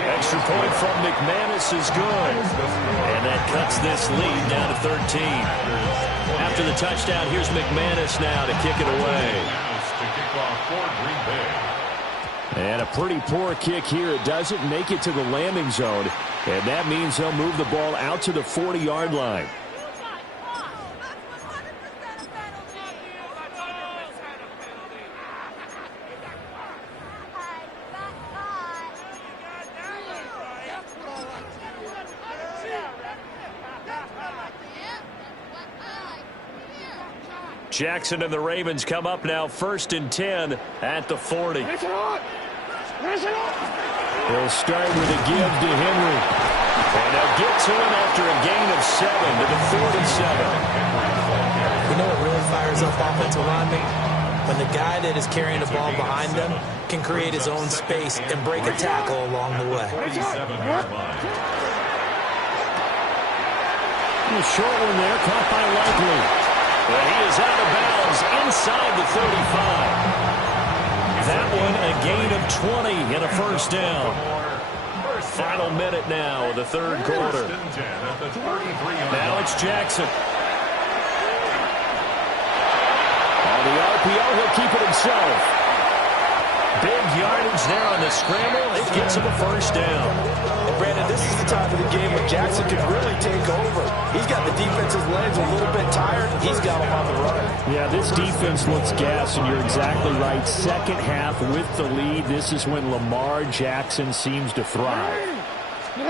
Extra point from McManus is good. And that cuts this lead down to 13. After the touchdown, here's McManus now to kick it away. And a pretty poor kick here. It doesn't make it to the landing zone. And that means they'll move the ball out to the 40-yard line. Jackson and the Ravens come up now 1st and 10 at the 40. They'll start with a give to Henry. And they'll get to him after a gain of 7 to the 47. You know what really fires up offensive linemen? When the guy that is carrying the ball behind them can create his own space and break a tackle along the way. A short one there, caught by Likely. But he is out of bounds inside the 35. That one a gain of 20 and a first down. Final minute now of the third quarter. Now it's Jackson. On the RPO, he'll keep it himself. Big yardage there on the scramble. It gets him a first down. And Brandon, this is the time of the game when Jackson can really take over. He's got the defense's legs a little bit tired. He's got them on the run. Yeah, this defense looks gassed, and you're exactly right. Second half with the lead, this is when Lamar Jackson seems to thrive. They'll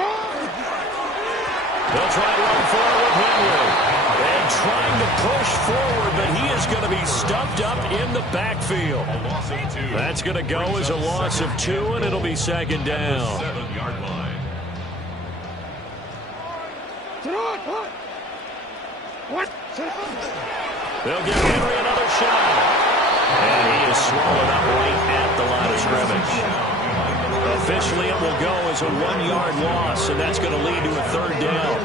try to run forward with Henry. And trying to push forward, but he is going to be stuffed up in the backfield. That's going to go as a loss of 2, and it'll be second down. They'll give Henry another shot. And he is swallowed up right at the line of scrimmage. Officially, it will go as a 1-yard loss, and that's going to lead to a third down.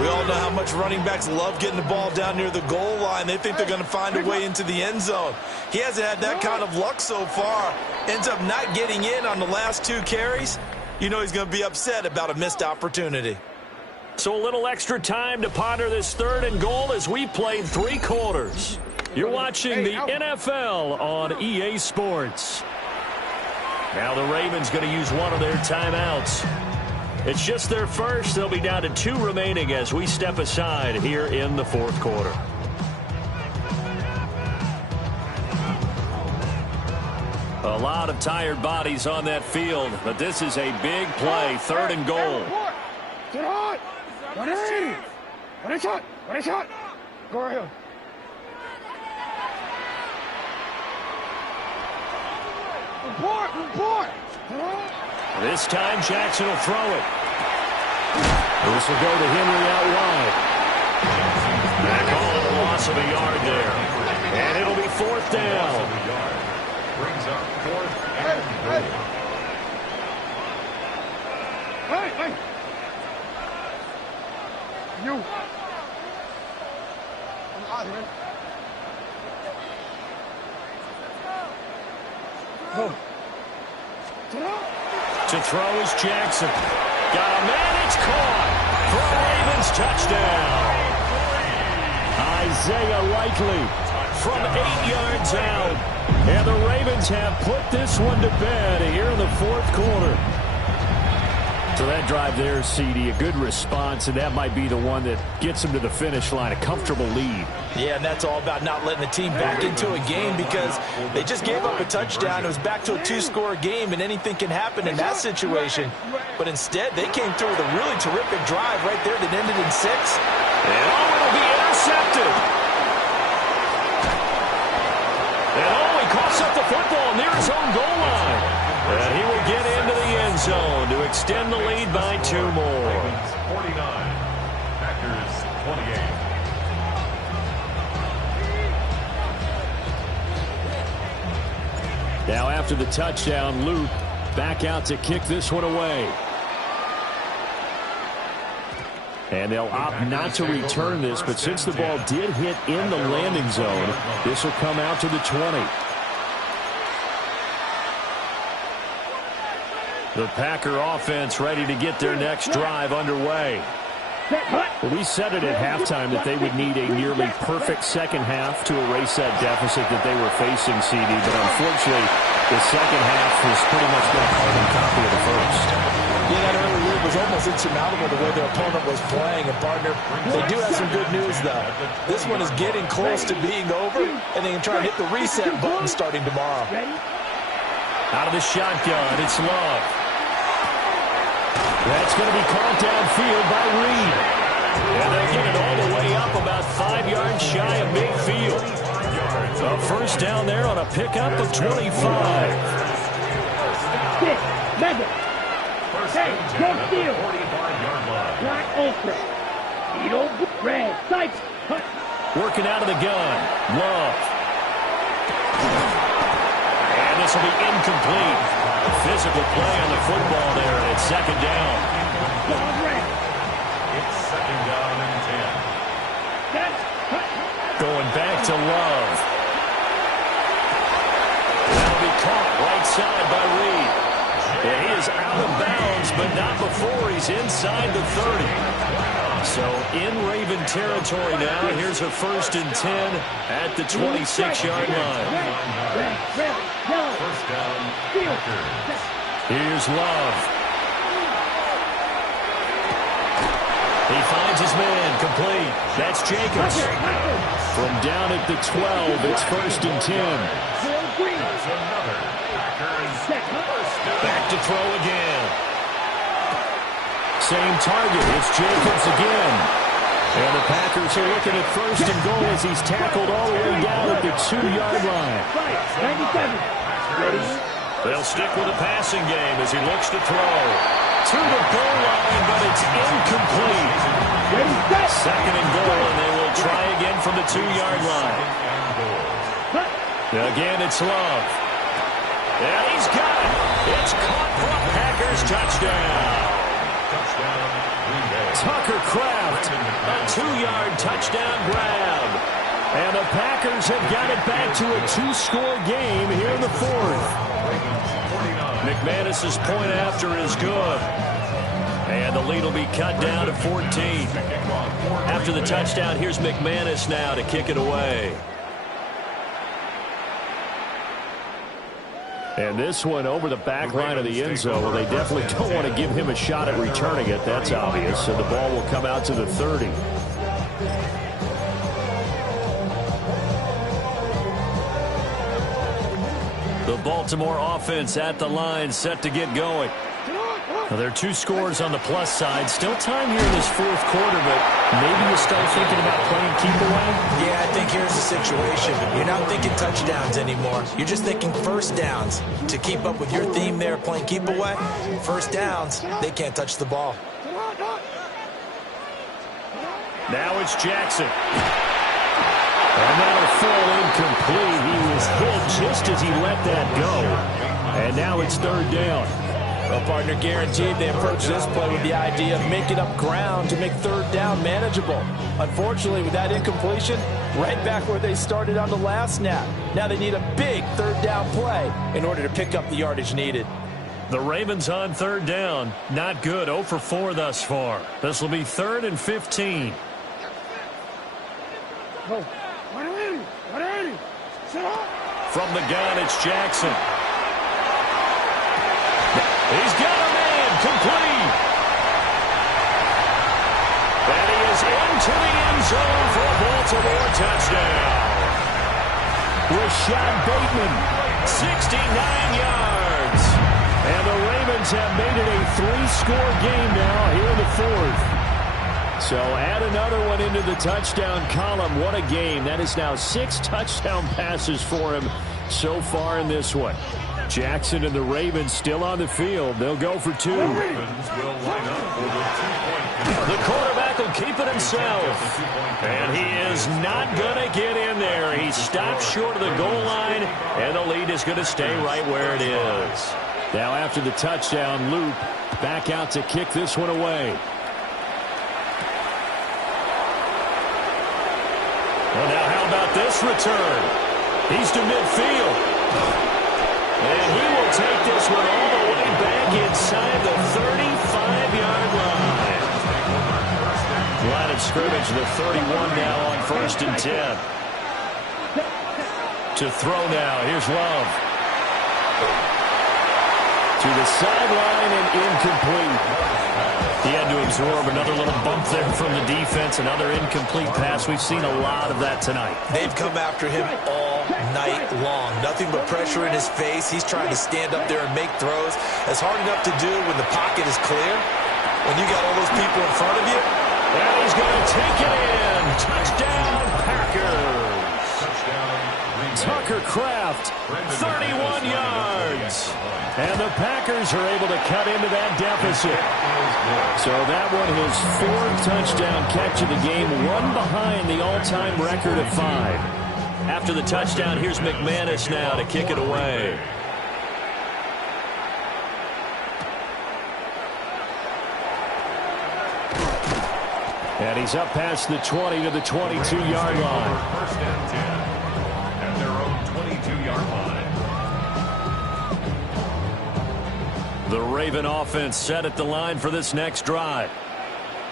We all know how much running backs love getting the ball down near the goal line. They think they're going to find a way into the end zone. He hasn't had that kind of luck so far. Ends up not getting in on the last 2 carries. You know he's going to be upset about a missed opportunity. So a little extra time to ponder this third and goal as we played 3 quarters. You're watching the NFL on EA Sports. Now the Ravens going to use one of their timeouts. It's just their first. They'll be down to 2 remaining as we step aside here in the fourth quarter. A lot of tired bodies on that field, but this is a big play, third and goal. Go ahead. Report. This time Jackson will throw it. This will go to Henry out wide. Back all a loss of a yard there. And it'll be fourth down. Brings up 4th and goal. Hey. You. I'm out here. Go. To throw is Jackson. Got a man, it's caught for a Ravens touchdown. Isaiah Likely from 8 yards out. And the Ravens have put this one to bed here in the fourth quarter. So that drive there, CD, a good response, and that might be the one that gets them to the finish line, a comfortable lead. Yeah, and that's all about not letting the team back into a game because they just gave up a touchdown. It was back to a 2-score game, and anything can happen in that situation. But instead, they came through with a really terrific drive right there that ended in 6. And it'll be intercepted. And he coughs up the football near his own goal line. And he will get into the end zone to extend the lead by 2 more. 49, Packers 28. Now after the touchdown, Luke back out to kick this one away. And they'll opt not to return this, but since the ball did hit in the landing zone, this will come out to the 20. The Packer offense ready to get their next drive underway. Well, we said it at halftime that they would need a nearly perfect second half to erase that deficit that they were facing, CD. But unfortunately, the second half has pretty much been a carbon copy of the first. Yeah, that early lead was almost insurmountable the way their opponent was playing. And, partner, they do have some good news, though. This one is getting close to being over, and they can try and hit the reset button starting tomorrow. Out of the shotgun, it's Love. That's going to be caught downfield by Reed. And they'll get it all the way up about 5 yards shy of midfield. A first down there on a pickup of 25. First Hey, and 10 go at the steal. 45-yard line. Black ultra. Edo red. Sight. Cut. Working out of the gun. Love. And this will be incomplete. Physical play on the football there, and it's second down. Dog red. It's second down and 10. That's cut. Going back to Love. That'll be caught right side by Reed. And he is out of bounds, but not before he's inside the 30. So in Raven territory now. Here's a first and 10 at the 26-yard line. Red. Yellow. First down, Packers. Here's Love. He finds his man, complete. That's Jacobs. From down at the 12, it's first and 10. There's another Packers first down. Back to throw again. Same target. It's Jacobs again. And the Packers are looking at first and goal as he's tackled all the way down at the 2-yard line. 97. Ready? They'll stick with the passing game as he looks to throw. To the goal line, but it's incomplete. Second and goal, and they will try again from the 2-yard line. Again, it's Love. And he's got it. It's caught for a Packers touchdown. Tucker Kraft, a 2-yard touchdown grab. And the Packers have got it back to a 2-score game here in the fourth. McManus's point after is good. And the lead will be cut down to 14. After the touchdown, here's McManus now to kick it away. And this one over the back line of the end zone. Well, they definitely don't want to give him a shot at returning it. That's obvious. So the ball will come out to the 30. The Baltimore offense at the line, set to get going. Well, there are 2 scores on the plus side. Still time here in this fourth quarter, but maybe you start thinking about playing keep away? Yeah, I think here's the situation. You're not thinking touchdowns anymore. You're just thinking first downs. To keep up with your theme there, playing keep away, first downs, they can't touch the ball. Now it's Jackson. And that'll fall incomplete. He was hit just as he let that go. And now it's third down. Well, partner, guaranteed they approach this play with the idea of making up ground to make third down manageable. Unfortunately, with that incompletion, right back where they started on the last snap. Now they need a big third down play in order to pick up the yardage needed. The Ravens on third down. Not good. 0 for 4 thus far. This will be 3rd and 15. From the gun, it's Jackson. He's got a man, complete. And he is into the end zone for a Baltimore touchdown. Rashad Bateman, 69 yards. And the Ravens have made it a 3-score game now here in the fourth. So add another one into the touchdown column. What a game. That is now 6 touchdown passes for him so far in this one. Jackson and the Ravens still on the field. They'll go for 2. The quarterback will keep it himself. And he is not going to get in there. He stops short of the goal line, and the lead is going to stay right where it is. Now after the touchdown, Loop back out to kick this one away. Well, now how about this return? He's to midfield. And he will take this one all the way back inside the 35-yard line. Line of scrimmage, the 31 now on 1st and 10. To throw now, here's Love. To the sideline and incomplete. He had to absorb another little bump there from the defense, another incomplete pass. We've seen a lot of that tonight. They've come after him all night long. Nothing but pressure in his face. He's trying to stand up there and make throws. It's hard enough to do when the pocket is clear. When you got all those people in front of you. And he's going to take it in. Touchdown, Packers. Tucker Kraft, 31 yards. And the Packers are able to cut into that deficit. So that one, his fourth touchdown catch of the game, one behind the all-time record of 5. After the touchdown, here's McManus now to kick it away. And he's up past the 20 to the 22-yard line. First and 10 at their own 22-yard line. The Raven offense set at the line for this next drive.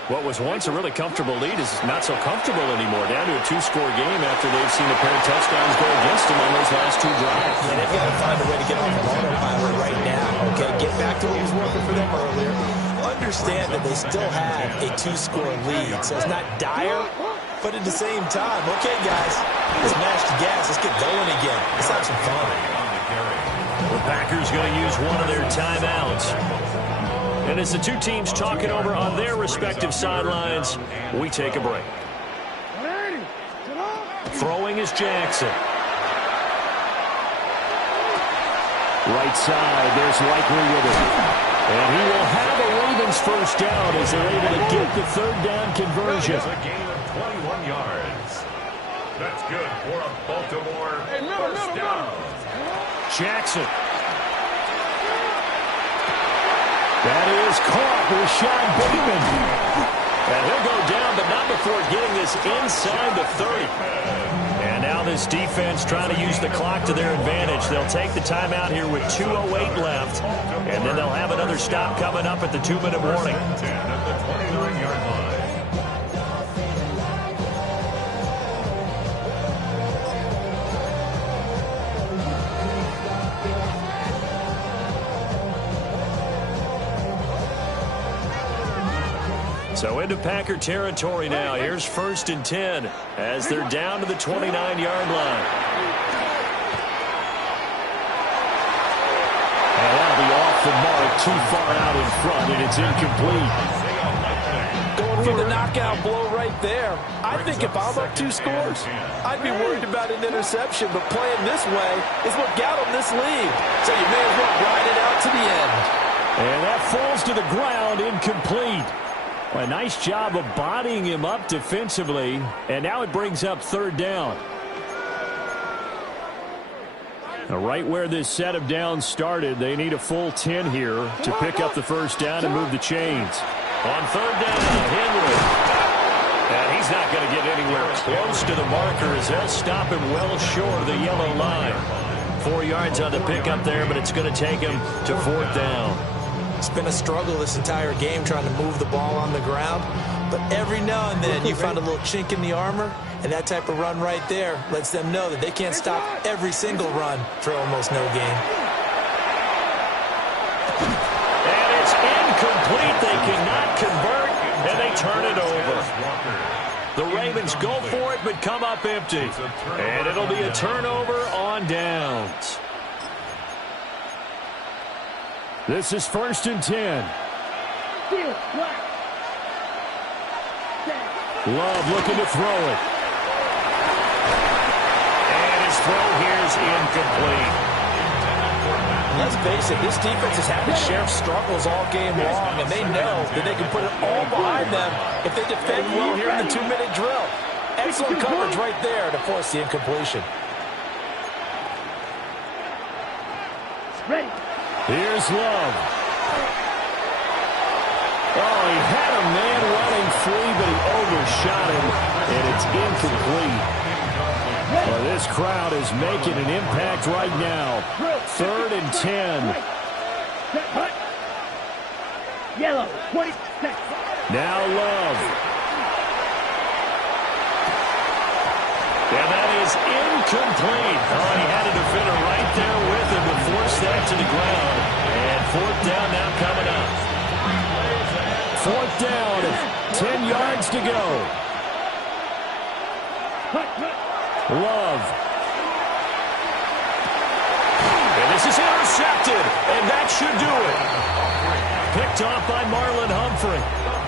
What was once a really comfortable lead is not so comfortable anymore. Down to a 2-score game after they've seen a pair of touchdowns go against them on those last 2 drives. And they've got to find a way to get off of autopilot right now. Okay, get back to what was working for them earlier. Understand that they still have a 2-score lead, so it's not dire, but at the same time, okay, guys, let's mash the gas. Let's get going again. Let's have some fun. The Packers going to use one of their timeouts. And as the two teams talking over on their respective sidelines, we take a break. Throwing is Jackson. Right side, there's Likely with it. And he will have a Ravens first down as they're able to get the third down conversion. It's a gain of 21 yards. That's good for a Baltimore first down. Jackson. That is caught. Rashad Bateman. And he'll go down, but not before getting this inside the 30. And now this defense trying to use the clock to their advantage. They'll take the timeout here with 2:08 left. And then they'll have another stop coming up at the 2-minute warning. 10 at the 29-yard line. So into Packer territory now. Here's 1st and 10 as they're down to the 29-yard line. And that'll be off the mark, too far out in front, and it's incomplete. Going for the knockout blow right there. I think if I'm up 2 scores, I'd be worried about an interception, but playing this way is what got them this lead. So you may as well ride it out to the end. And that falls to the ground, incomplete. A nice job of bodying him up defensively, and now it brings up 3rd down. Now, right where this set of downs started, they need a full 10 here to pick up the first down and move the chains. On 3rd down, Henry. And he's not going to get anywhere close to the marker as they'll stop him well short of the yellow line. 4 yards on the pickup there, but it's going to take him to 4th down. It's been a struggle this entire game trying to move the ball on the ground. But every now and then you find a little chink in the armor, and that type of run right there lets them know that they can't stop every single run for almost no gain. And it's incomplete. They cannot convert, and they turn it over. The Ravens go for it, but come up empty. And it'll be a turnover on downs. This is 1st and 10. Love looking to throw it. And his throw here is incomplete. Let's face it, this defense has had its share of struggles all game long, and they know that they can put it all behind them if they defend well here in the 2-minute drill. Excellent coverage right there to force the incompletion. Ready. Here's Love. Oh, he had a man running free, but he overshot him, and it's incomplete. Well, this crowd is making an impact right now. 3rd and 10. Yellow, 20. Now Love. And that is incomplete. Oh, he had a defender right there with him to force that to the ground. And 4th down now coming up. 4th down, 10 yards to go. Love. And this is intercepted, and that should do it. Picked off by Marlon Humphrey.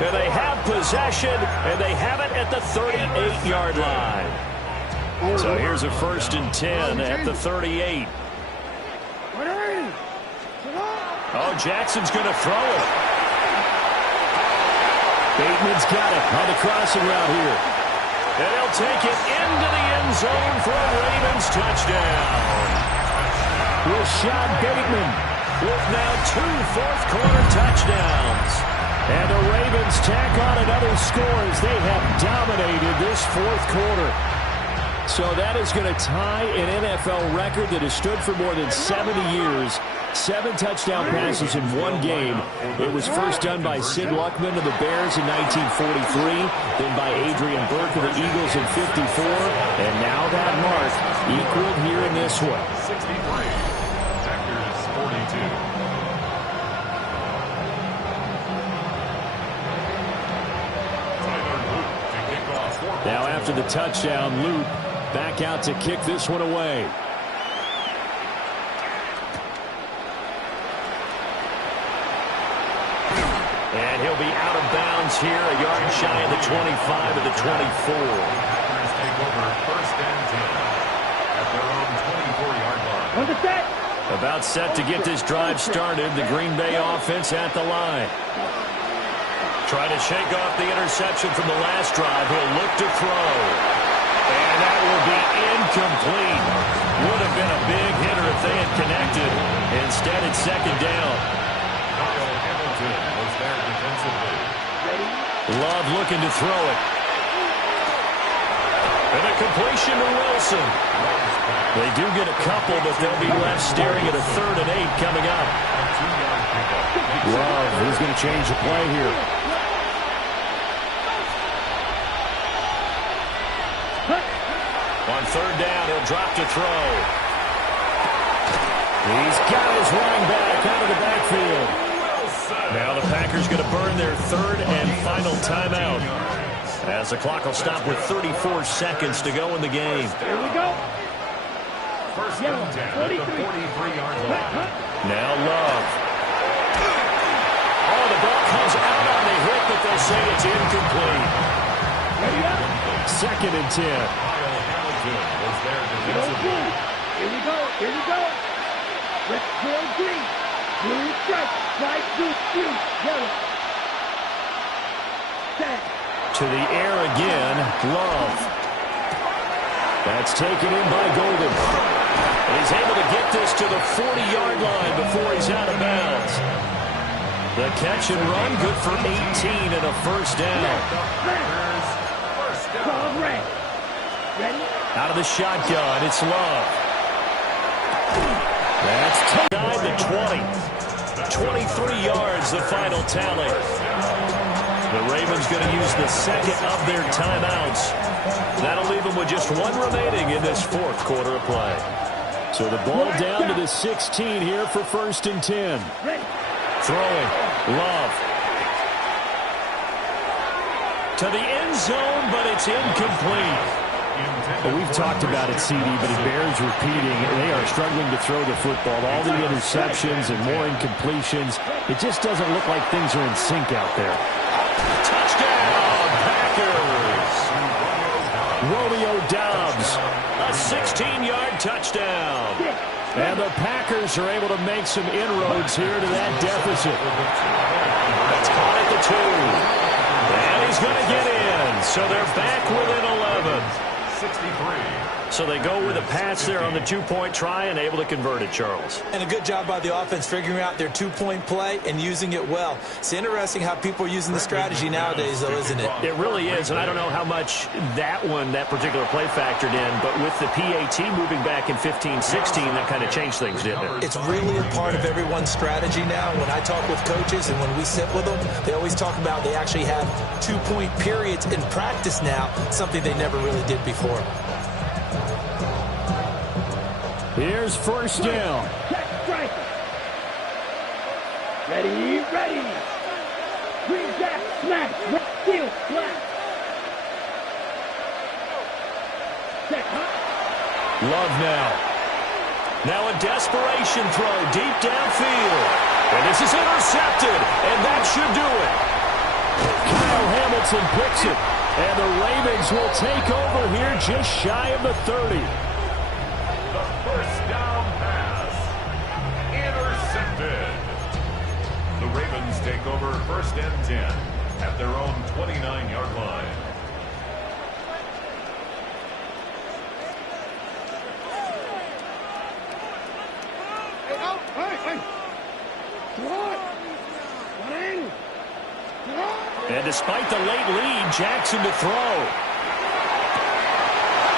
And they have possession, and they have it at the 38-yard line. So here's a 1st and 10 at the 38. Oh, Jackson's going to throw it. Bateman's got it on the crossing route here. And he'll take it into the end zone for a Ravens touchdown. Rashad Bateman with now 2 fourth-quarter touchdowns. And the Ravens tack on another score as they have dominated this fourth quarter. So that is going to tie an NFL record that has stood for more than 70 years. 7 touchdown passes in one game. It was first done by Sid Luckman of the Bears in 1943, then by Adrian Burke of the Eagles in 54, and now that mark equaled here in this one. 63, Packers 42. Now after the touchdown, Loop back out to kick this one away. And he'll be out of bounds here, a yard shy of the 25 of the 24. Packers take over 1st and 10 at their own 24-yard line. About set to get this drive started. The Green Bay offense at the line. Trying to shake off the interception from the last drive. He'll look to throw. And that will be incomplete. Would have been a big hitter if they had connected. Instead, it's 2nd down. Kyle Hamilton was there defensively. Love looking to throw it. And a completion to Wilson. They do get a couple, but they'll be left staring at a 3rd and 8 coming up. Love, who's going to change the play here? On 3rd down, he'll drop to throw. He's got his running back out of the backfield. Now the Packers going to burn their 3rd and final timeout, as the clock will stop with 34 seconds to go in the game. Here we go. 1st and 10 at the 43-yard line. Now Love. Oh, the ball comes out on the hit, but they'll say it's incomplete. 2nd and 10. Kyle Hamilton was there defensively. Here we go. Here we go. Let's go green. Blue strike. Right, blue, yellow. Set. To the air again, Love. That's taken in by Golden. And he's able to get this to the 40-yard line before he's out of bounds. The catch and run, good for 18 and a 1st down. Call red. Ready? Out of the shotgun, it's Love. That's tied to 20. 23 yards, the final tally. The Ravens going to use the 2nd of their timeouts. That'll leave them with just 1 remaining in this 4th quarter of play. So the ball down to the 16 here for 1st and 10. Throwing, Love. To the end zone, but it's incomplete. Well, we've talked about it, CD, but it bears repeating. They are struggling to throw the football. All the interceptions and more incompletions. It just doesn't look like things are in sync out there. Touchdown, Packers! Romeo Doubs, a 16-yard touchdown. And the Packers are able to make some inroads here to that deficit. That's caught at the 2. And he's going to get in. So they're back within 11. 63. So they go with a pass there on the two-point try and able to convert it, Charles. And a good job by the offense figuring out their two-point play and using it well. It's interesting how people are using the strategy nowadays, though, isn't it? It really is, and I don't know how much that particular play factored in, but with the PAT moving back in 15-16, that kind of changed things, didn't it? It's really a part of everyone's strategy now. When I talk with coaches and when we sit with them, they always talk about they actually have two-point periods in practice now, something they never really did before. Here's first down. Check striker. Ready, ready. Green jack, smash, steal, flat. Check, Love now. Now a desperation throw deep downfield. And this is intercepted, and that should do it. Kyle Hamilton picks it. And the Ravens will take over here just shy of the 30. The first down pass. Intercepted. The Ravens take over 1st and 10 at their own 29-yard line. And despite the late lead, Jackson to throw.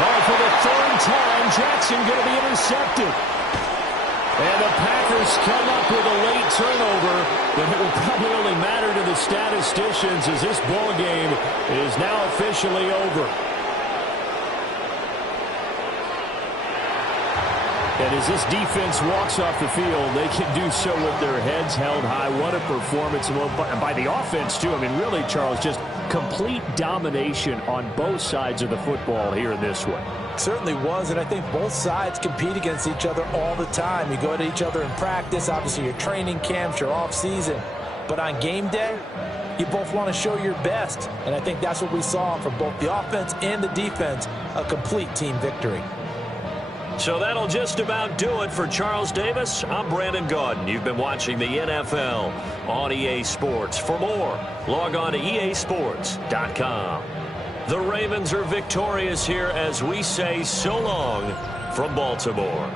Oh, for the 3rd time, Jackson going to be intercepted. And the Packers come up with a late turnover, but it will probably only matter to the statisticians as this ball game is now officially over. And as this defense walks off the field, they can do so with their heads held high. What a performance by the offense, too. I mean, really, Charles, just complete domination on both sides of the football here in this one. Certainly was, and I think both sides compete against each other all the time. You go to each other in practice, obviously your training camps, your off-season. But on game day, you both want to show your best. And I think that's what we saw from both the offense and the defense, a complete team victory. So that'll just about do it for Charles Davis. I'm Brandon Gaudin. You've been watching the NFL on EA Sports. For more, log on to easports.com. The Ravens are victorious here as we say so long from Baltimore.